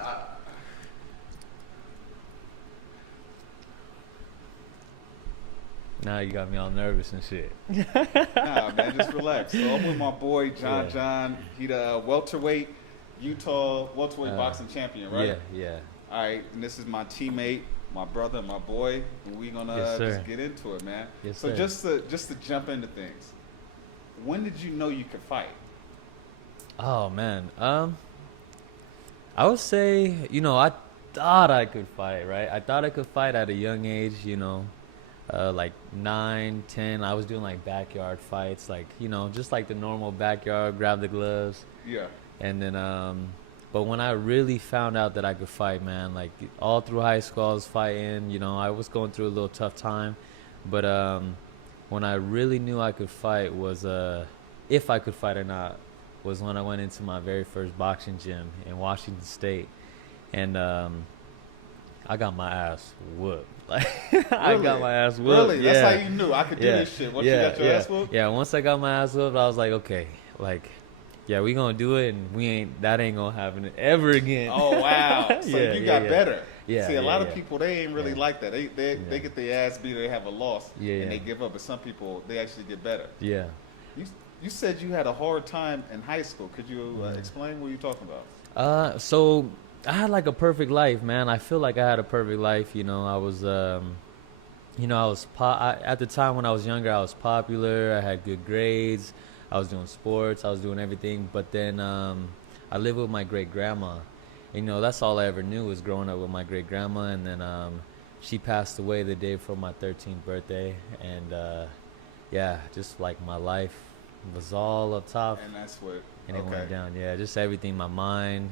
Now you got me all nervous and shit. Nah, man, just relax. So I'm with my boy Jon. Yeah. Jon, he the welterweight Utah welterweight Uh, boxing champion, right? Yeah. All right, and this is my teammate, my brother, my boy, and we gonna Yes, sir. just get into it, man. Yes, so sir. just to jump into things, when did you know you could fight? Oh man. I would say, I thought I could fight, right? I thought I could fight at a young age. Like 9, 10. I was doing like backyard fights, like, just like the normal backyard, grab the gloves. Yeah. And then, but when I really found out that I could fight, man, like all through high school, I was fighting. I was going through a little tough time, but when I really knew I could fight was, if I could fight or not, was when I went into my very first boxing gym in Washington State, and I got my ass whooped. Like I got my ass whooped. Really? Yeah. That's how you knew I could do this shit. Once you got your ass whooped? Yeah, once I got my ass whooped, I was like, okay, like, yeah, we gonna do it, and that ain't gonna happen ever again. Oh wow! So you got better. Yeah. See, a lot of people, they ain't really like that. They Yeah. get their ass beat, they have a loss, Yeah. and they give up. But some people, they actually get better. Yeah. You said you had a hard time in high school. Could you explain what you're talking about? So I had like a perfect life, man. I feel like I had a perfect life. I was, at the time when I was younger, I was popular. I had good grades. I was doing sports. I was doing everything. But then I lived with my great grandma. That's all I ever knew was growing up with my great grandma. And then she passed away the day before my 13th birthday. And just like my life was all up top. And that's what. And it went down. Yeah, just everything. My mind,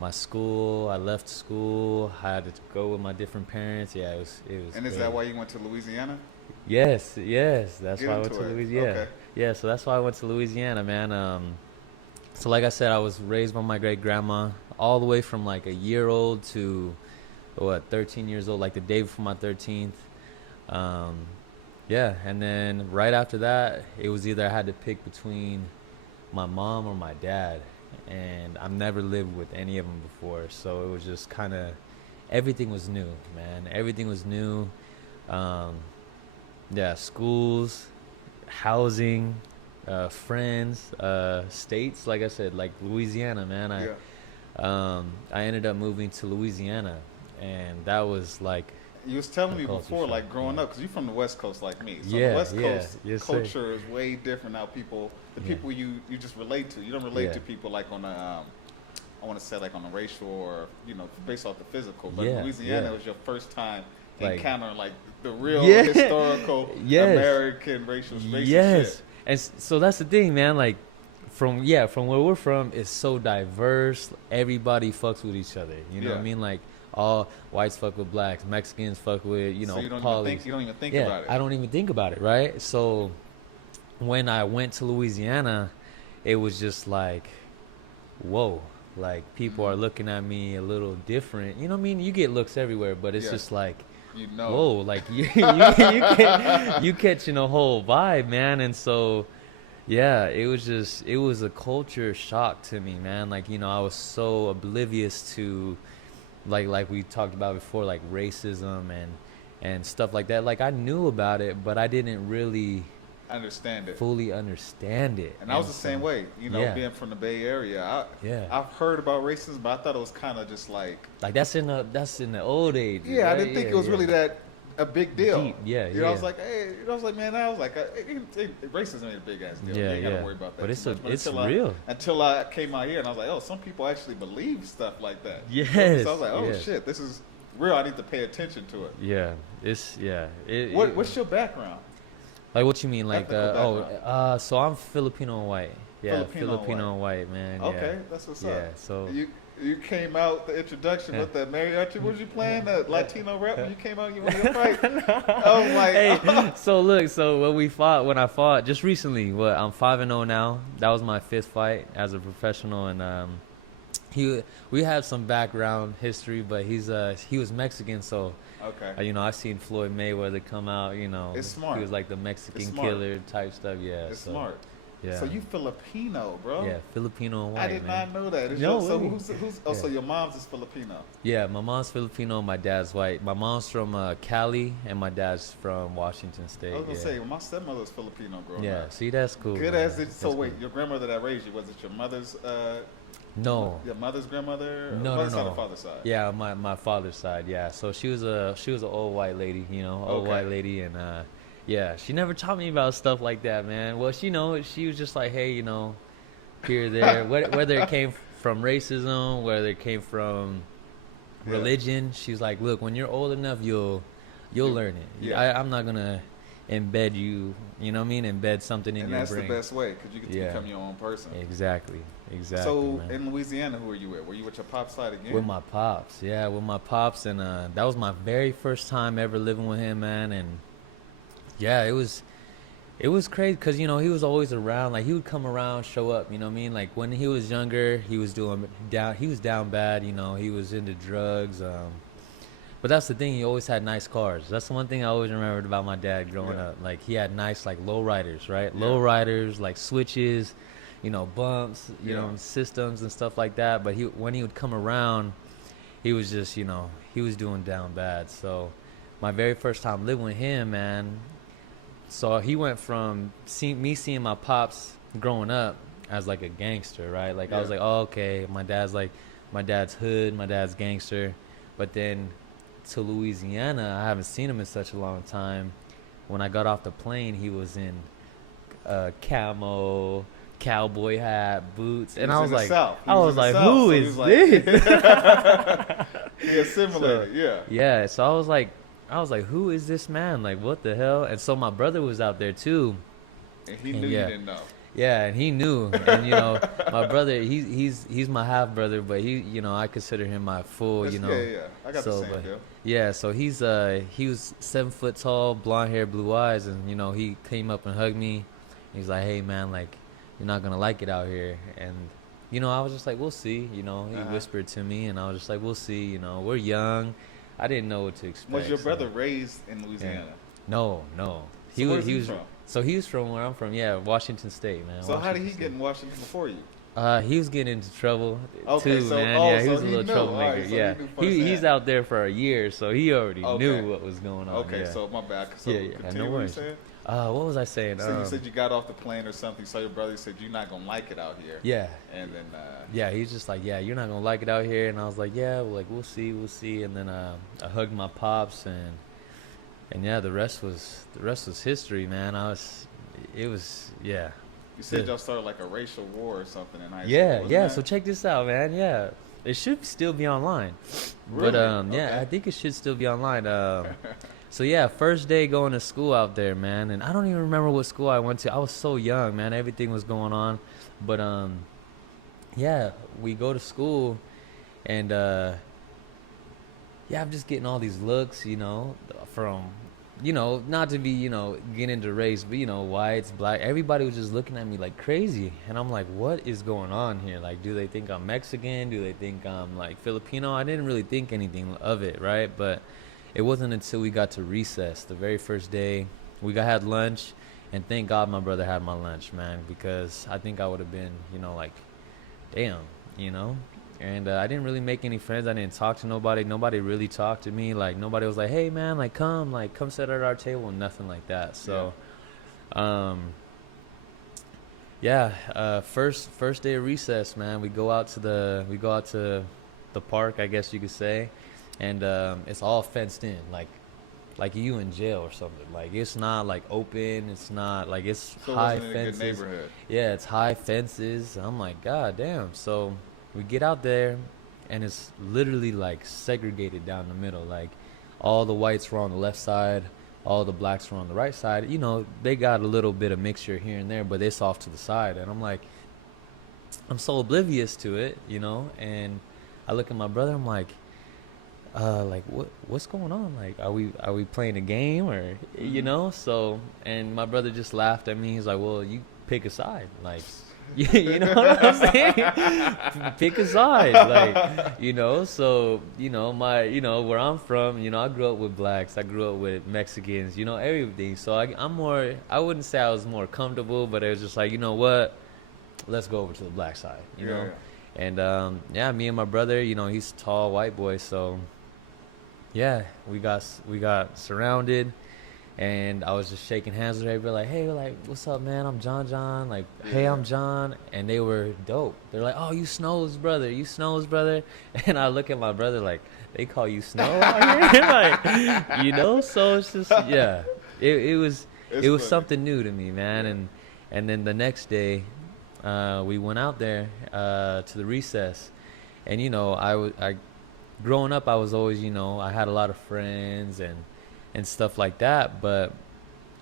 my school. I left school. I had to go with my different parents. Yeah, it was. And is great. that why you went to Louisiana? Yes. That's Get why I went into to it. Louisiana. Okay. Yeah, so that's why I went to Louisiana, man. So like I said, I was raised by my great grandma, all the way from like a year old to 13 years old, like the day before my 13th. And then right after that, it was either I had to pick between my mom or my dad, and I've never lived with any of them before, so it was just kind of, everything was new, man. Everything was new. Schools, housing, friends, states, like I said, like Louisiana, man. I ended up moving to Louisiana, and that was like, You was telling me culture before, shock, like growing yeah. up, because you're from the West Coast like me. So Yeah, the West yeah. Coast Yes, sir. culture is way different now. The Yeah. people you just relate to. You don't relate Yeah. to people like on a, I want to say like on a racial or, based off the physical. But Yeah, Louisiana yeah. was your first time Like- encountering like the real Yeah. historical Yes. American racial yes. shit. And so that's the thing, man. Like, from where we're from, it's so diverse. Everybody fucks with each other. You know what I Yeah. mean? Like, all whites fuck with blacks, Mexicans fuck with, So you don't polys. even think Yeah, about it. I don't even think about it, right? So when I went to Louisiana, it was just like, whoa, like people are looking at me a little different. You know what I mean? You get looks everywhere, but it's Yeah. just like, Whoa. whoa, like you catching a whole vibe, man. And so, yeah, it was a culture shock to me, man. Like, I was so oblivious to, like we talked about before, like racism and stuff like that. Like, I knew about it, but I didn't really Understand it. fully understand it. And I was the same way, yeah. being from the Bay Area. Yeah. I've heard about racism, but I thought it was kind of just like, that's in the old age. yeah, I right? didn't think it was really that a big deal. Deep, yeah, I was like, hey, racism ain't a big ass deal. Yeah, you ain't gotta yeah. worry about that. But it's too much. it's until real. Until I came out here and I was like, oh, some people actually believe stuff like that. Yes. So I was like, oh yes. shit, this is real. I need to pay attention to it. Yeah, What's your background? Like, what you mean? Like, Ethnical so I'm Filipino and white. Yeah, Filipino and white, man. Okay, Yeah. that's what's Yeah, up. so You came out the introduction with that mariachi. What was you playing? That Latino rap? When you came out, you wanted to fight. Oh my! Hey, so look, when I fought just recently, I'm 5-0 now. That was my 5th fight as a professional, and we have some background history, but he was Mexican, so Okay. I seen Floyd Mayweather come out. It's smart. He was like the Mexican It's smart. killer type stuff. Yeah, It's so, smart. Yeah. So you Filipino, bro? Yeah, Filipino and white, I did man. not know that. No, So really? who's oh, Yeah. so your mom's is Filipino. Yeah, my mom's Filipino, my dad's white. My mom's from Cali, and my dad's from Washington State. I was gonna yeah. say, well, my stepmother was Filipino growing Yeah, up. see, that's cool. Good man. as it. So That's wait, cool. your grandmother that raised you, was it your mother's? No. Your mother's grandmother? Or No, mother's no, side no. or father's side? Yeah, my father's side. Yeah, so she was an old white lady, old Okay. white lady, and yeah, she never taught me about stuff like that, man. Well, she was just like, hey, here, there, whether it came from racism, whether it came from religion, she's like, look, when you're old enough, you'll learn it. Yeah. I'm not gonna embed you, you know what I mean? Embed something in And your that's brain. the best way because you get to become your own person. Exactly. So man. in Louisiana, who were you with? Were you with your pop's side again? With my pops, yeah, with my pops, and that was my very first time ever living with him, man. And yeah, it was crazy because he was always around. Like he would come around, show up. You know what I mean? Like when he was younger, he was down bad. He was into drugs. But that's the thing. He always had nice cars. That's the one thing I always remembered about my dad growing up. Like he had nice like low riders, right? Yeah. Low riders, like switches, bumps, systems and stuff like that. But when he would come around, he was just, he was doing down bad. So my very first time living with him, man. So he went from seeing my pops growing up as like a gangster, right? Like I was like, oh, okay, my dad's hood, my dad's gangster. But then to Louisiana, I haven't seen him in such a long time. When I got off the plane, he was in camo, cowboy hat, boots, and I was like, who is this? He assimilated, Yeah, so I was like, who is this man? Like, what the hell? And so my brother was out there too. And he knew you didn't know. Yeah, and he knew. And my brother, he's my half brother, but I consider him my full. Yeah. I got the same deal. Yeah, so he was 7 foot tall, blonde hair, blue eyes, and he came up and hugged me. He's like, hey man, like you're not gonna like it out here, and I was just like, we'll see. He whispered to me, and I was just like, we'll see. We're young. I didn't know what to expect. Was your brother raised in Louisiana? No. He was from? So he was from where I'm from, Washington State, man. So how did he get in Washington before you? He was getting into trouble Okay, too, so, man. oh, Yeah, he so was a he little knew. troublemaker. All right, so yeah, he knew he's out there for a year, so he already Okay. knew what was going on. Okay, yeah. so my bad. So Yeah, continue no what you worries. saying? What was I saying? So you said you got off the plane or something. So your brother said you're not gonna like it out here. Yeah. And then. Yeah, he's just like, yeah, you're not gonna like it out here, and I was like, yeah, well, like we'll see. And then I hugged my pops, and yeah, the rest was history, man. It was. You said y'all started like a racial war or something in high school. Yeah. That? So check this out, man. Yeah, it should still be online. Really? But Okay. yeah, I think it should still be online. So yeah, first day going to school out there, man, and I don't even remember what school I went to. I was so young, man. Everything was going on, but yeah, we go to school, and I'm just getting all these looks, from. Not to be, get into race, but, whites, black, everybody was just looking at me like crazy. And I'm like, what is going on here? Like, do they think I'm Mexican? Do they think I'm, like, Filipino? I didn't really think anything of it, right? But it wasn't until we got to recess, the very first day, had lunch, and thank God my brother had my lunch, man, because I think I would have been, like, damn, And I didn't really make any friends. I didn't talk to nobody. Nobody really talked to me. Like, nobody was like, hey, man, come sit at our table. Nothing like that. So, first day of recess, man, we go out to the park, I guess you could say. And it's all fenced in, like you in jail or something. Like, it's not, like, open. It's not, like, it's so high wasn't it fences. a good neighborhood? Yeah, it's high fences. I'm like, God damn. So we get out there, and it's literally like segregated down the middle. Like, all the whites were on the left side, all the blacks were on the right side. They got a little bit of mixture here and there, but it's off to the side. And I'm like, I'm so oblivious to it, And I look at my brother. I'm like, what's going on? Like, are we playing a game or So, and my brother just laughed at me. He's like, well, you pick a side, like. You know what I'm saying? Pick a side, like, So where I'm from, I grew up with blacks, I grew up with Mexicans, everything. So I'm more. I wouldn't say I was more comfortable, but it was just like, you know what? Let's go over to the black side, you know. And me and my brother, he's a tall white boy, so yeah, we got surrounded. And I was just shaking hands with everybody, like, hey, like, what's up, man? I'm Jon. Like, hey, I'm Jon. And they were dope. They're like, oh, you Snow's brother. And I look at my brother like, they call you Snow out here? Like, so it's just, yeah. It was something new to me, man. And then the next day, we went out there to the recess. And, I growing up, I was always, I had a lot of friends and stuff like that, but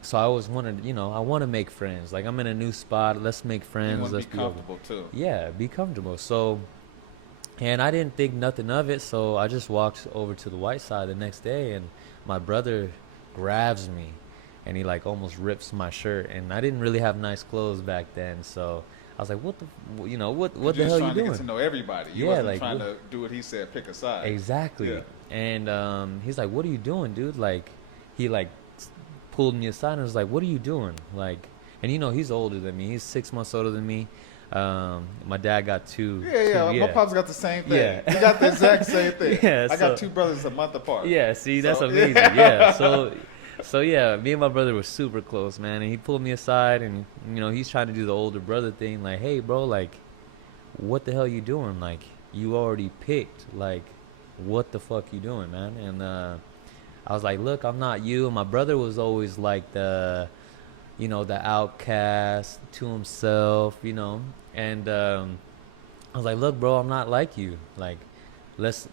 so I always wanted, I want to make friends. Like, I'm in a new spot, let's make friends. You want let's to be comfortable too. Yeah, be comfortable. So, and I didn't think nothing of it, so I just walked over to the white side the next day, and my brother grabs me, and he like almost rips my shirt, and I didn't really have nice clothes back then, so I was like, what the hell you doing? You're just trying to get to know everybody. You wasn't like, trying to do what he said, pick a side. Exactly. Yeah. And he's like, what are you doing, dude? Like, he like pulled me aside and was like, what are you doing? Like, and he's older than me. He's 6 months older than me. My dad got two. Yeah. My pops got the same thing. Yeah. He got the exact same thing. Yeah, I got two brothers a month apart. Yeah, see, that's amazing. Yeah. So yeah, me and my brother were super close, man. And he pulled me aside, and he's trying to do the older brother thing, like, hey, bro, like, what the hell you doing? Like, you already picked. Like, what the fuck you doing, man? And I was like, look, I'm not you. And my brother was always like the outcast to himself, And I was like, look, bro, I'm not like you. Like,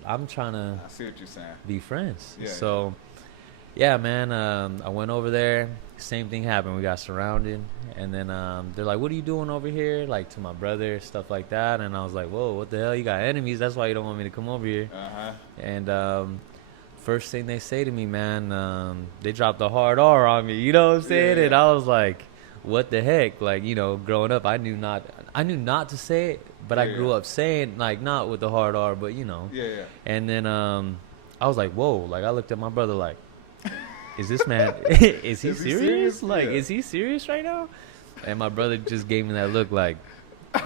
I'm trying to I see what you're saying. Be friends. Yeah, so, yeah, man, I went over there. Same thing happened. We got surrounded. And then they're like, what are you doing over here? Like, to my brother, stuff like that. And I was like, whoa, what the hell? You got enemies. That's why you don't want me to come over here. Uh-huh. And first thing they say to me, man, they dropped a hard R on me, you know what I'm saying? Yeah. And I was like, what the heck? Like, growing up, I knew not to say it, but I grew up saying, like, not with the hard R, but Yeah. And then I was like, whoa. Like, I looked at my brother like, is this man, is he serious? Like, is he serious right now? And my brother just gave me that look like,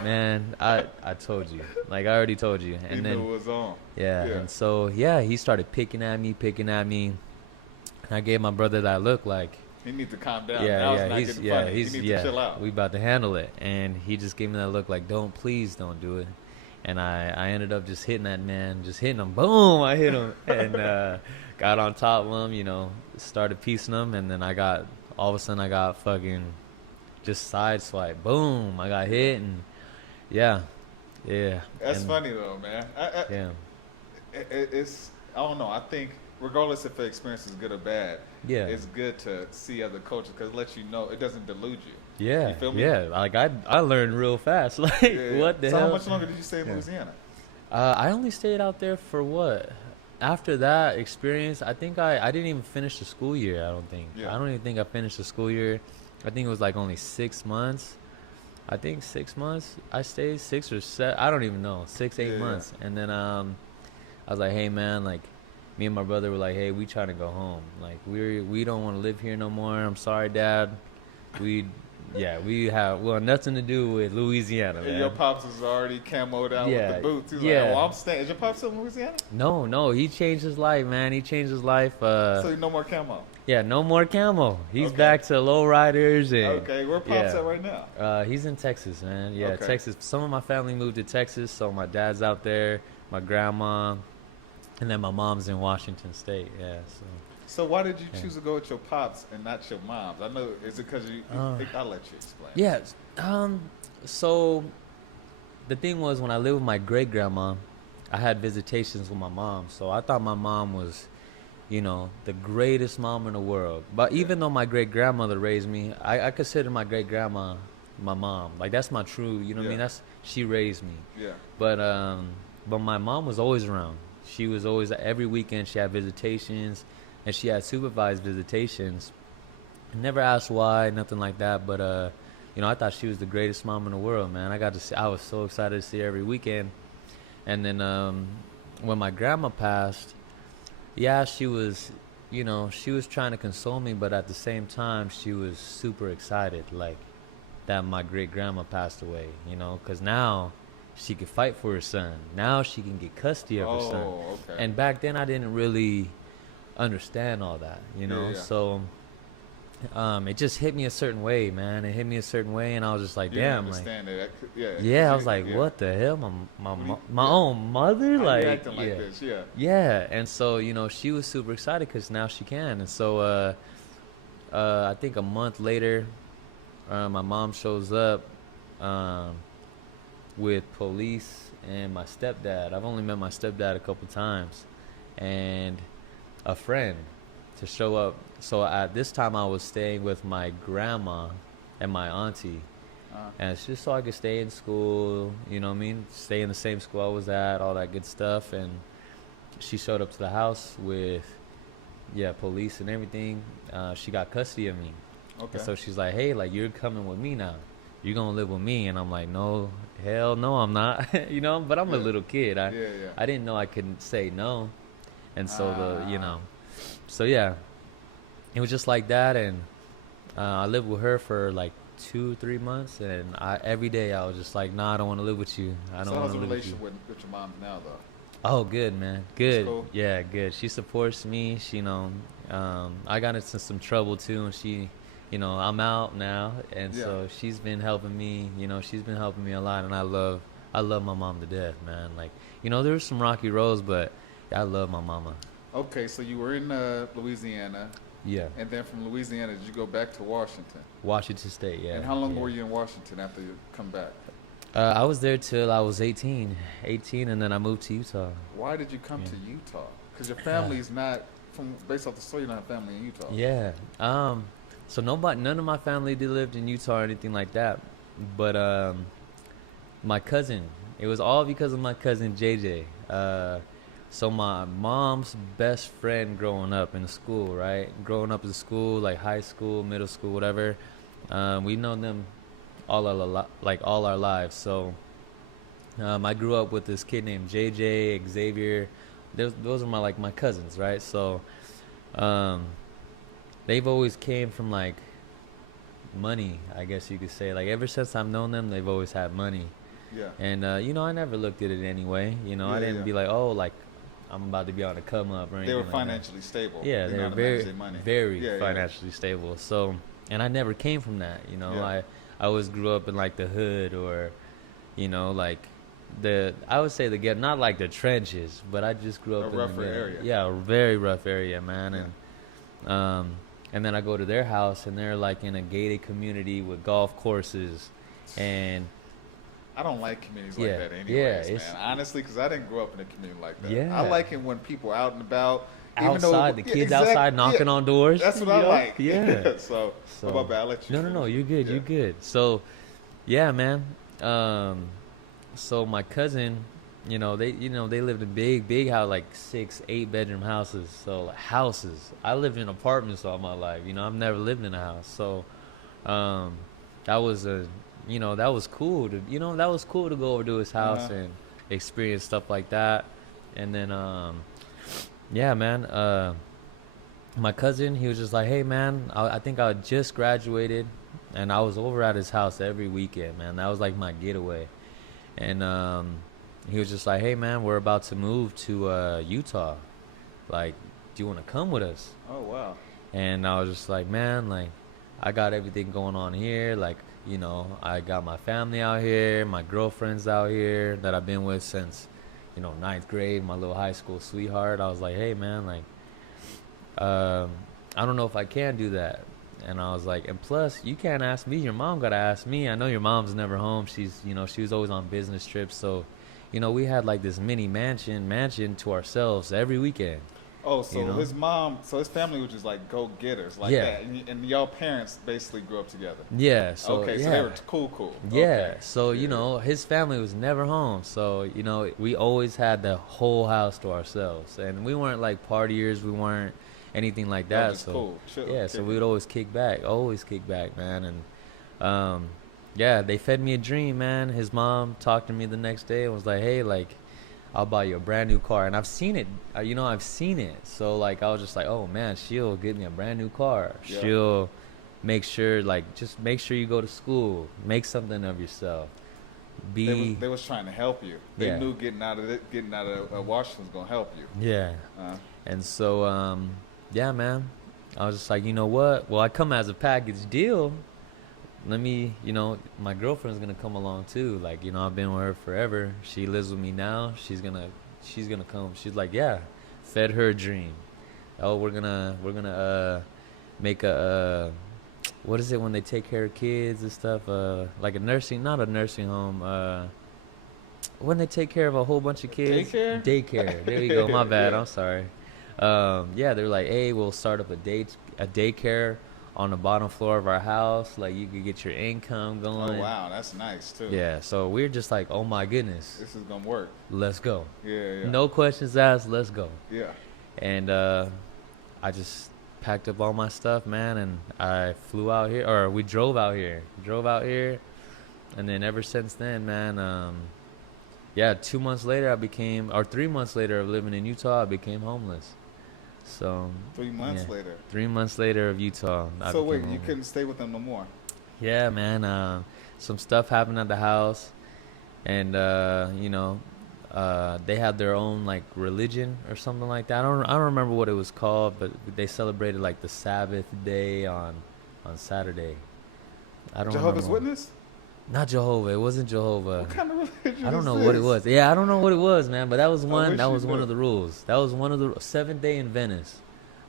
man, I told you. Like, I already told you. And he then knew it was on. Yeah, and so, he started picking at me. And I gave my brother that look like, he needs to calm down. He's to chill out. We about to handle it. And he just gave me that look like, please don't do it. And I ended up just hitting that man, boom, I hit him. And got on top of him, started piecing him. And then all of a sudden I got fucking just sideswipe. Boom, I got hit. And yeah. That's funny though, man. It's I don't know. I think regardless if the experience is good or bad, it's good to see other cultures because it lets you know it doesn't delude you. Yeah, you feel me? Yeah. Like I learned real fast. Like what the hell? So how much longer did you stay in Louisiana? I only stayed out there for what? After that experience, I think I didn't even finish the school year. I don't think. I don't even think I finished the school year. I think it was like only 6 months. I think 6 months. I stayed 6 or 7. I don't even know. 6, 8 months. And then I was like, hey man, like me and my brother were like, hey, we trying to go home. Like we don't want to live here no more. I'm sorry, Dad. We have nothing to do with Louisiana, man. Your pops is already camoed out with the boots. He's like, well, I'm staying. Is your pops still in Louisiana? No, he changed his life, man. He changed his life. So no more camo. Yeah, no more camo. He's back to lowriders and. Okay, where pops at right now? He's in Texas, man. Yeah, Texas. Some of my family moved to Texas, so my dad's out there, my grandma, and then my mom's in Washington State. Yeah, So why did you choose to go with your pops and not your moms? I know, is it because I'll let you explain. Yes. So the thing was, when I lived with my great grandma, I had visitations with my mom. So I thought my mom was, the greatest mom in the world. But even though my great grandmother raised me, I consider my great grandma my mom. Like that's my true, what I mean? She raised me. Yeah. But my mom was always around. She was always, every weekend she had visitations. And she had supervised visitations. I never asked why, nothing like that. But I thought she was the greatest mom in the world, man. I was so excited to see her every weekend. And then when my grandma passed, yeah, she was, she was trying to console me, but at the same time, she was super excited, like, that my great grandma passed away, because now she could fight for her son. Now she can get custody of her son. Okay. And back then, I didn't really understand all that, So it just hit me a certain way, man. It hit me a certain way, and I was just like, damn, like, I was like, what the hell, my own mother, like, acting like this, yeah. And so she was super excited because now she can. And so I think a month later, my mom shows up with police and my stepdad. I've only met my stepdad a couple times, and a friend to show up. So at this time I was staying with my grandma and my auntie, and it's just so I could stay in school, stay in the same school I was at, all that good stuff. And she showed up to the house with police and everything. She got custody of me. Okay. And so she's like, hey, like, you're coming with me now, you're gonna live with me. And I'm like, no, hell no, I'm not. But I'm a little kid. I didn't know I couldn't say no. And so it was just like that. And I lived with her for like 2-3 months, and every day I was just like, nah, I don't want to live with you. I don't want to live with you. So how's the relationship with your mom now, though? Oh, good, man. Good. Cool. Yeah, good. She supports me. She, I got into some trouble too, and she, I'm out now, and so she's been helping me. She's been helping me a lot, and I love my mom to death, man. Like, there were some rocky roads, but I love my mama. Okay, so you were in Louisiana. Yeah. And then from Louisiana, did you go back to Washington? Washington State, yeah. And how long were you in Washington after you come back? I was there till I was 18, and then I moved to Utah. Why did you come to Utah? Because your family's not, based off the story, you don't have family in Utah. Yeah. So none of my family lived in Utah or anything like that. But my cousin, it was all because of my cousin JJ. So my mom's best friend growing up in school, right? Growing up in school, like high school, middle school, whatever. We've known them all our lives. So I grew up with this kid named JJ, Xavier. Those are my cousins, right? So they've always came from like money, I guess you could say. Like ever since I've known them, they've always had money. Yeah. And I never looked at it anyway. I didn't be like, oh, like I'm about to be on a come up or anything. They were like financially stable. Yeah, they were very financially stable. So, and I never came from that. I always grew up in like the hood, or like I would say not like the trenches, but I just grew up in a rougher area. Yeah, a very rough area, man. Yeah. And then I go to their house, and they're like in a gated community with golf courses, and I don't like communities like that anyways, man. Honestly, because I didn't grow up in a community like that. Yeah. I like it when people out and about. Outside, the kids outside knocking on doors. That's what I like. Yeah. So my bad. I'll let you. No, you're good. Yeah. You're good. So, yeah, man. So my cousin, they lived in big house, like 6-8 bedroom houses. So houses. I lived in apartments all my life. I've never lived in a house. So, that was that was cool to go over to his house and experience stuff like that. And then, my cousin, he was just like, hey, man, I think I just graduated, and I was over at his house every weekend, man. That was like my getaway. And he was just like, hey, man, we're about to move to Utah. Like, do you want to come with us? Oh, wow. And I was just like, man, like, I got everything going on here. Like, I got my family out here, my girlfriend's out here that I've been with since, 9th grade, my little high school sweetheart. I was like, hey, man, like, I don't know if I can do that. And I was like, and plus, you can't ask me. Your mom got to ask me. I know your mom's never home. She's, she was always on business trips. So, we had like this mini mansion to ourselves every weekend. Oh, so his family was just like go-getters like that. And y'all parents basically grew up together. Yeah. So, so they were cool. Yeah. Okay. So, his family was never home. So, we always had the whole house to ourselves. And we weren't like partiers. We weren't anything like that. So cool. So we would always kick back, man. And Yeah, they fed me a dream, man. His mom talked to me the next day and was like, hey, like, I'll buy you a brand new car. And I've seen it. I've seen it. So, like, I was just like, oh, man, she'll give me a brand new car. Yeah. She'll make sure, like, just make sure you go to school. Make something of yourself. They was trying to help you. They knew getting out of Washington was going to help you. Yeah. And so, yeah, man. I was just like, you know what? Well, I come as a package deal. Let me, my girlfriend's gonna come along too. Like, I've been with her forever. She lives with me now. She's gonna come. She's like, yeah, fed her a dream. Oh, we're gonna make a what is it when they take care of kids and stuff? Like not a nursing home. When they take care of a whole bunch of kids. Daycare. There you go. My bad. Yeah. I'm sorry. They're like, hey, we'll start up a daycare on the bottom floor of our house. Like, you could get your income going. Oh, wow. That's nice, too. Yeah. So we're just like, oh, my goodness. This is going to work. Let's go. Yeah. No questions asked. Let's go. Yeah. And I just packed up all my stuff, man, and I flew out here. Or we drove out here. And then ever since then, man, 2 months later, 3 months later of living in Utah, I became homeless. So 3 months later. 3 months later of Utah. So wait, you couldn't stay with them no more? Yeah, man. Some stuff happened at the house, and they had their own like religion or something like that. I don't remember what it was called, but they celebrated like the Sabbath day on Saturday. I don't Jehovah's remember. Witness? Not Jehovah. It wasn't Jehovah. What kind of religion I don't know is what this? it was. Yeah, I don't know what it was, man. But that was one. That was one of the rules. That was one of the 7th day in Venice.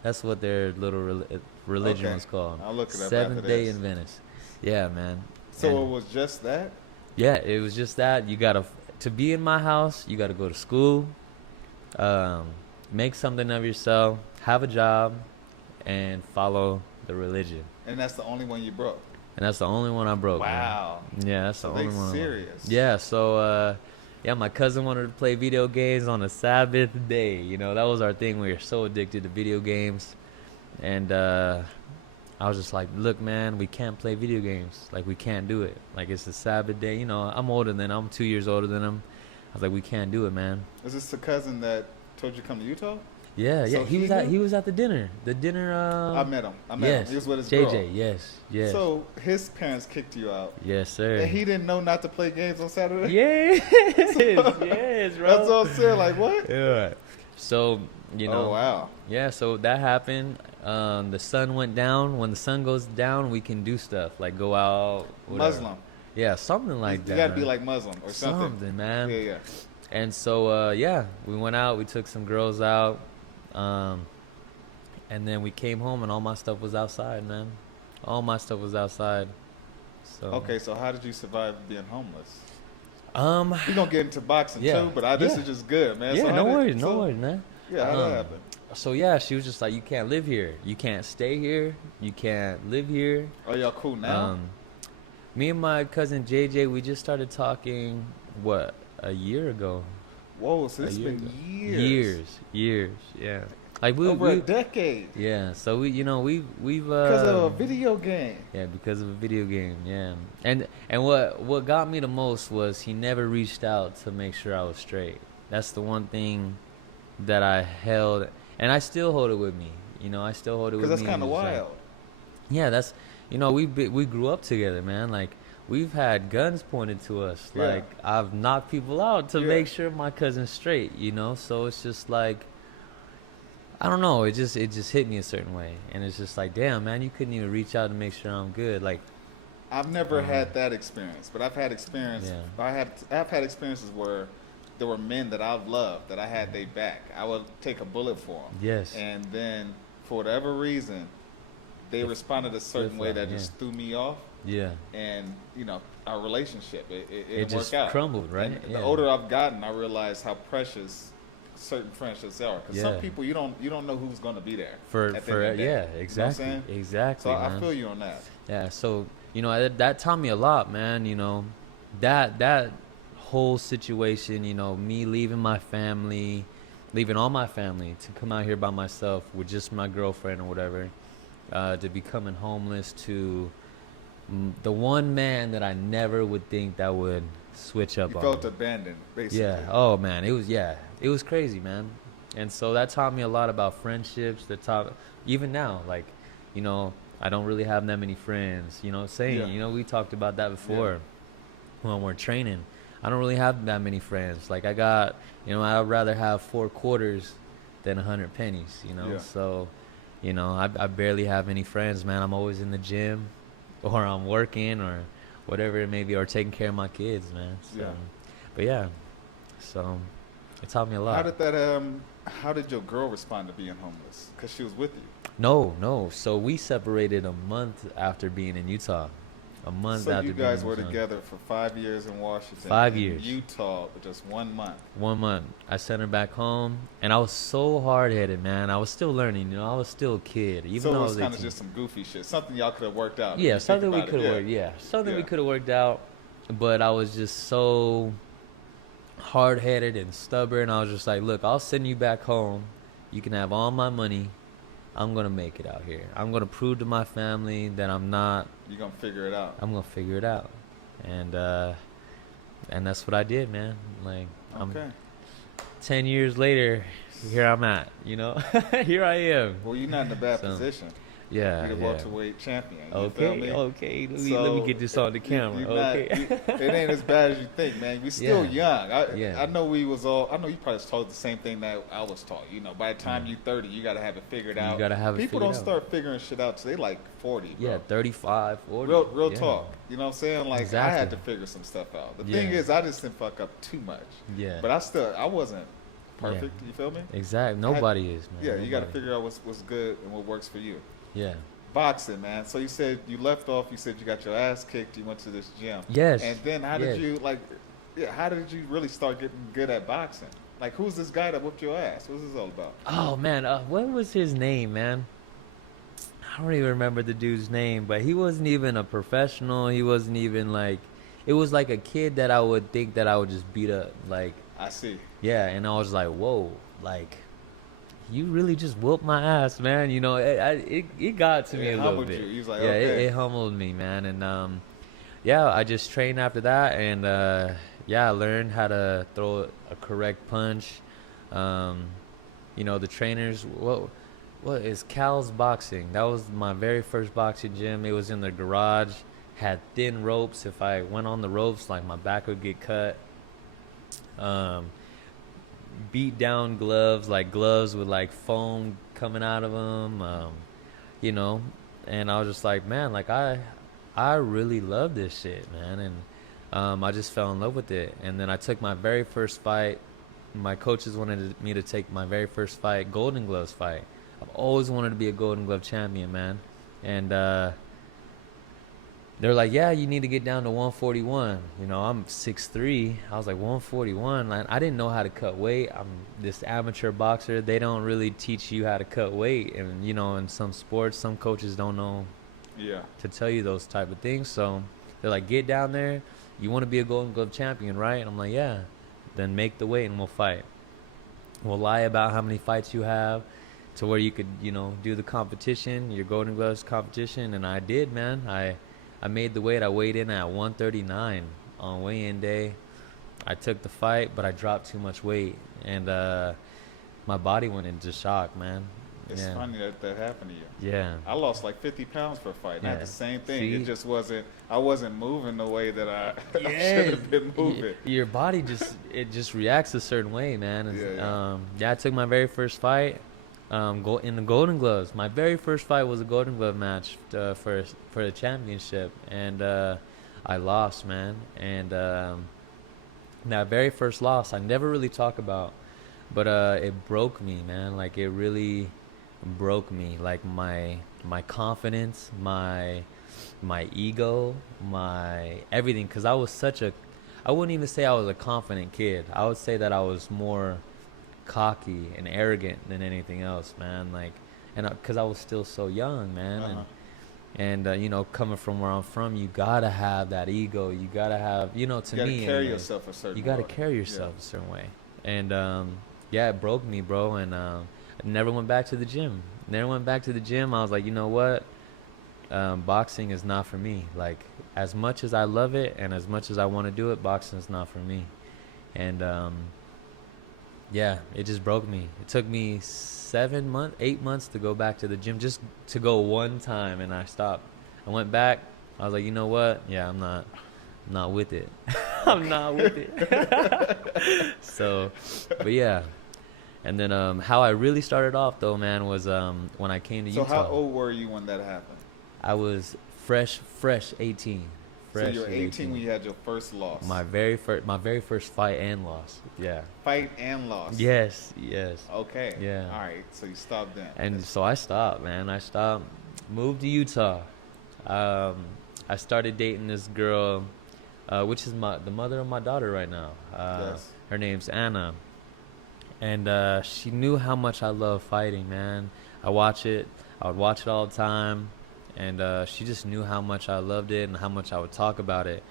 That's what their little religion was called. I'll look it up. 7th day in Venice. Yeah, man. So it was just that? Yeah, it was just that. You gotta to be in my house. You gotta go to school, make something of yourself, have a job, and follow the religion. And that's the only one you broke. And that's the only one I broke. Wow. Man. Yeah, that's the only one. Serious. Yeah, so my cousin wanted to play video games on a Sabbath day. That was our thing. We were so addicted to video games. And I was just like, look, man, we can't play video games. Like, we can't do it. Like, it's a Sabbath day. I'm 2 years older than him. I was like, we can't do it, man. Is this the cousin that told you to come to Utah? Yeah, so he was at the dinner. The dinner. I met him. He was with his JJ, girl. Yes. So his parents kicked you out. Yes, sir. And he didn't know not to play games on Saturday. Yes, yes, bro. That's what I'm saying. Like what? Yeah. So Oh wow. Yeah. So that happened. The sun went down. When the sun goes down, we can do stuff like go out. Whatever. Muslim. Yeah, something like that. You gotta be like Muslim or something. Something, man. Yeah. And so we went out. We took some girls out. And then we came home and all my stuff was outside, man. All my stuff was outside. So okay, so how did you survive being homeless? We're gonna get into boxing too, but this is just good, man. Yeah, so no worries, man. Yeah, how that happened? So she was just like, you can't live here. You can't stay here. You can't live here. Oh, y'all cool now? Me and my cousin JJ, we just started talking, a year ago. Whoa, so it's been years, yeah. Like over a decade. Yeah, so we've because of a video game. Yeah, because of a video game. Yeah, and what got me the most was he never reached out to make sure I was straight. That's the one thing that I held, and I still hold it with me. I still hold it with me. Because that's kind of wild. Yeah, that's we grew up together, man. Like, we've had guns pointed to us. Yeah. Like, I've knocked people out to make sure my cousin's straight, So it's just like, I don't know. It just hit me a certain way. And it's just like, damn, man, you couldn't even reach out to make sure I'm good. Like, I've never had that experience, but I've had experience. Yeah. I've had experiences where there were men that I've loved that I had their back. I would take a bullet for them. Yes. And then for whatever reason, they responded a certain way that just threw me off. Yeah. And, our relationship, it didn't just work out. Crumbled, right? And the older I've gotten, I realize how precious certain friendships are. Because some people, you don't know who's going to be there. Exactly. You know exactly. So man. I feel you on that. Yeah. So, that taught me a lot, man. That whole situation, me leaving my family, leaving all my family to come out here by myself with just my girlfriend or whatever, to becoming homeless, to the one man that I never would think that would switch up You on felt me. abandoned, basically. Yeah. Oh man, it was crazy, man. And so that taught me a lot about friendships. That taught even now, like, you know, I don't really have that many friends. You know, saying, you know, we talked about that before when we're training. I don't really have that many friends. Like I got, you know, I'd rather have 4 quarters than 100 pennies. You know, so, you know, I barely have any friends, man. I'm always in the gym, or I'm working, or whatever it may be, or taking care of my kids, man. So, but yeah, so it taught me a lot. How did your girl respond to being homeless? Because she was with you. No. So we separated a month after being in Utah. A month so after you guys being were in Utah. together for 5 years in Washington. 5 years. Utah, just 1 month. 1 month. I sent her back home, and I was so hard-headed, man. I was still learning, you know. I was still a kid, even though I was 18. So it was kind of just some goofy shit. Something y'all could have worked out. Yeah, something we could have worked. Yeah, something we could have worked out. But I was just so hard-headed and stubborn. I was just like, look, I'll send you back home. You can have all my money. I'm going to make it out here. I'm going to prove to my family that I'm not. You're going to figure it out. I'm going to figure it out. And that's what I did, man. Like, okay. 10 years later, here I'm at, you know. Here I am. Well, you're not in a bad position. Yeah, you're the welterweight champion. You okay, feel me? Okay. Let me get this on the camera. It ain't as bad as you think, man. We're still young. I know I know you probably was taught the same thing that I was taught. You know, by the time you're 30, you got to have it figured out. You got to have it People figured don't start figuring shit out till they like 40, bro. Yeah, 35, 40. Real talk. You know what I'm saying? Like, I had to figure some stuff out. The thing is, I just didn't fuck up too much. Yeah. But I wasn't perfect. You feel me? Exactly. Nobody is, man. Yeah, you got to figure out what's good and what works for you. Yeah. Boxing, man. So you said you left off. You said you got your ass kicked. You went to this gym. Yes. And then how did you how did you really start getting good at boxing? Like, who's this guy that whooped your ass? What's this all about? Oh man, what was his name, man? I don't even remember the dude's name, but he wasn't even a professional. He wasn't even like. It was like a kid that I would think that I would just beat up. Like. I see. Yeah, and I was like, whoa, like. You really just whooped my ass, man. You know, it got to me a little bit. You was like, yeah, okay. It humbled me, man. And I just trained after that, and I learned how to throw a correct punch. You know, the trainers. What is Cal's Boxing? That was my very first boxing gym. It was in the garage. Had thin ropes. If I went on the ropes, like my back would get cut. Beat down gloves, like gloves with like foam coming out of them, you know. And I was just like, man, like I really love this shit, man. And I just fell in love with it. And then I took my very first fight. My coaches wanted me to take my very first fight, Golden Gloves fight. I've always wanted to be a Golden Glove champion, man. And they're like, yeah, you need to get down to 141. You know, I'm 6'3". I was like, 141. I didn't know how to cut weight. I'm this amateur boxer. They don't really teach you how to cut weight. And, you know, in some sports, some coaches don't know to tell you those type of things. So they're like, get down there. You want to be a Golden Glove champion, right? And I'm like, yeah. Then make the weight and we'll fight. We'll lie about how many fights you have to where you could, you know, do the competition, your Golden Gloves competition. And I did, man. I made the weight. I weighed in at 139 on weigh-in day. I took the fight, but I dropped too much weight, and my body went into shock, man. It's funny that happened to you. Yeah. I lost like 50 pounds for a fight. And I had the same thing. See? It just wasn't. I wasn't moving the way that I should have been moving. Your body just reacts a certain way, man. And, I took my very first fight. In the Golden Gloves. My very first fight was a Golden Glove match for the championship, and I lost, man. And that very first loss, I never really talk about, but it broke me, man. Like, it really broke me. Like my confidence, my ego, my everything. Because I was I wouldn't even say I was a confident kid. I would say that I was more cocky and arrogant than anything else, man. Like, and because I was still so young, man. And you know, coming from where I'm from, you gotta have that ego. You gotta have, you know, to me, you gotta carry yourself a certain way. You gotta carry yourself a certain way. And it broke me, bro. And I never went back to the gym. I was like, you know what? boxing is not for me. Like, as much as I love it and as much as I want to do it, boxing is not for me. And yeah, it just broke me. It took me 8 months to go back to the gym, just to go one time, and I stopped. I went back. I was like, you know what? Yeah, I'm not with it. I'm not with it. So, but yeah. And then how I really started off, though, man, was when I came to Utah. So how old were you when that happened? I was fresh 18. So you were 18 when you had your first loss. My very first fight and loss. Yeah. Fight and loss. Yes. Okay. Yeah. All right. So you stopped then. And so I stopped, man. I stopped. Moved to Utah. I started dating this girl, which is the mother of my daughter right now. Yes. Her name's Anna. And she knew how much I love fighting, man. I would watch it all the time. And she just knew how much I loved it and how much I would talk about it.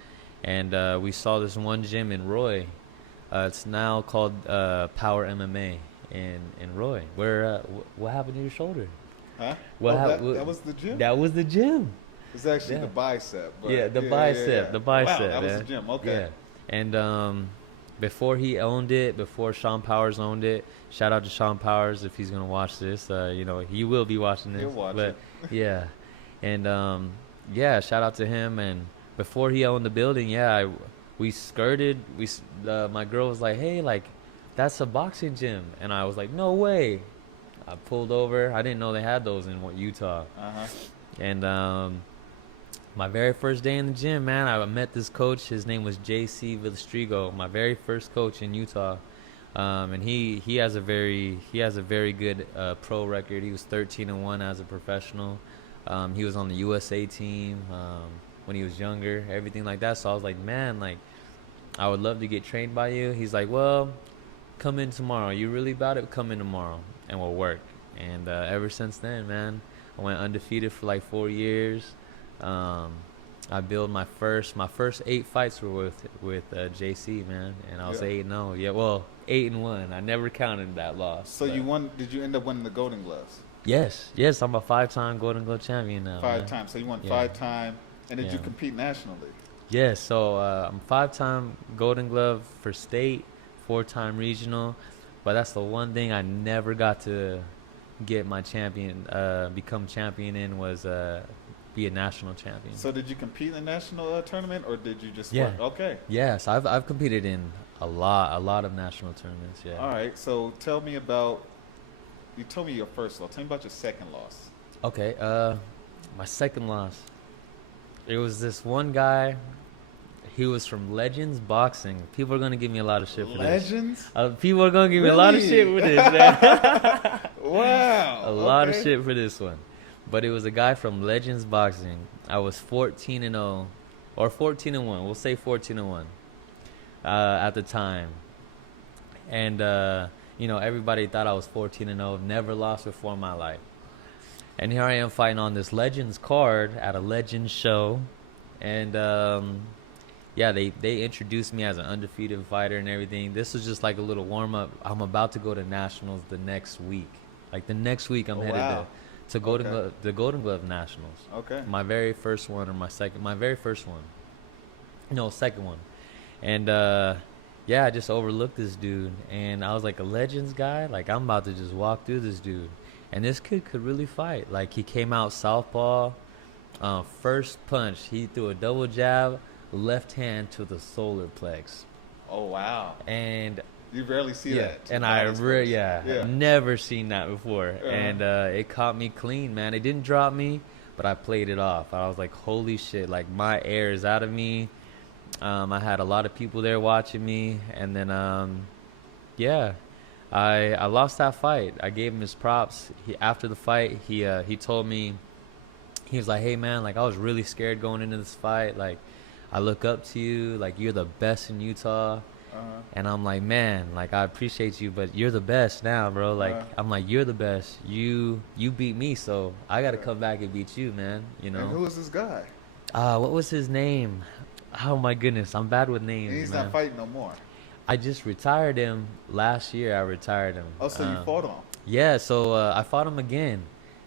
And we saw this one gym in Roy. It's now called Power MMA in Roy. Where what happened to your shoulder? Huh? That was the gym? That was the gym. It's actually the bicep. Yeah, the bicep. The bicep. Wow, that was the gym. Okay. Yeah. And before he owned it, before Sean Powers owned it, shout out to Sean Powers if he's gonna watch this. He will be watching this. He'll watch it. Yeah. And shout out to him. And before he owned the building, we skirted. My girl was like, "Hey, like, that's a boxing gym," and I was like, "No way." I pulled over. I didn't know they had those in Utah. And my very first day in the gym, man, I met this coach. His name was J.C. Villastrigo, my very first coach in Utah. And he has a very good pro record. He was 13-1 as a professional. He was on the USA team when he was younger, everything like that. So I was like, man, like, I would love to get trained by you. He's like, well, come in tomorrow. You really about it? Come in tomorrow, and we'll work. And ever since then, man, I went undefeated for like 4 years. I built my first 8 fights were with JC, man, and I was 8-0. Yeah, well, 8-1. I never counted that loss. So you won? Did you end up winning the Golden Gloves? Yes. I'm a 5-time Golden Glove champion now. 5 times. So you won 5 times, and did you compete nationally? Yes. So I'm 5-time Golden Glove for state, 4-time regional, but that's the one thing I never got to get my become champion in was be a national champion. So did you compete in the national tournament, or did you just work? Okay. Yes, I've competed in a lot of national tournaments. Yeah. All right. So tell me about. You told me your first loss. Tell me about your second loss. Okay. My second loss. It was this one guy. He was from Legends Boxing. People are gonna give me a lot of shit for Legends? this. People are gonna give me a lot of shit for this, man. Wow. A lot of shit for this one. But it was a guy from Legends Boxing. I was 14-0, or 14-1. We'll say 14-1 at the time. And everybody thought I was 14-0. Never lost before in my life. And here I am fighting on this Legends card at a Legends show. And they introduced me as an undefeated fighter and everything. This was just like a little warm up. I'm about to go to nationals the next week. Like the next week, I'm headed to the Golden Glove Nationals. Okay. My very first one, or my very first one. No, second one. And I just overlooked this dude, and I was like, a Legends guy. Like, I'm about to just walk through this dude, and this kid could really fight. Like, he came out southpaw. First punch, he threw a double jab, left hand to the solar plex. Oh wow! And you rarely see that. And I've never seen that before. And it caught me clean, man. It didn't drop me, but I played it off. I was like, holy shit! Like, my air is out of me. I had a lot of people there watching me, and then I lost that fight. I gave him his props. After the fight, he told me, he was like, hey man, like, I was really scared going into this fight. Like, I look up to you. Like, you're the best in Utah. And I'm like, man, like, I appreciate you, but you're the best now, bro. Like, I'm like, you're the best. You beat me, so I got to come back and beat you, man. You know. And who was this guy? What was his name? Oh my goodness, I'm bad with names. And he's man. Not fighting no more. I just retired him last year. I retired him. Oh, so you fought him? Yeah, so I fought him again.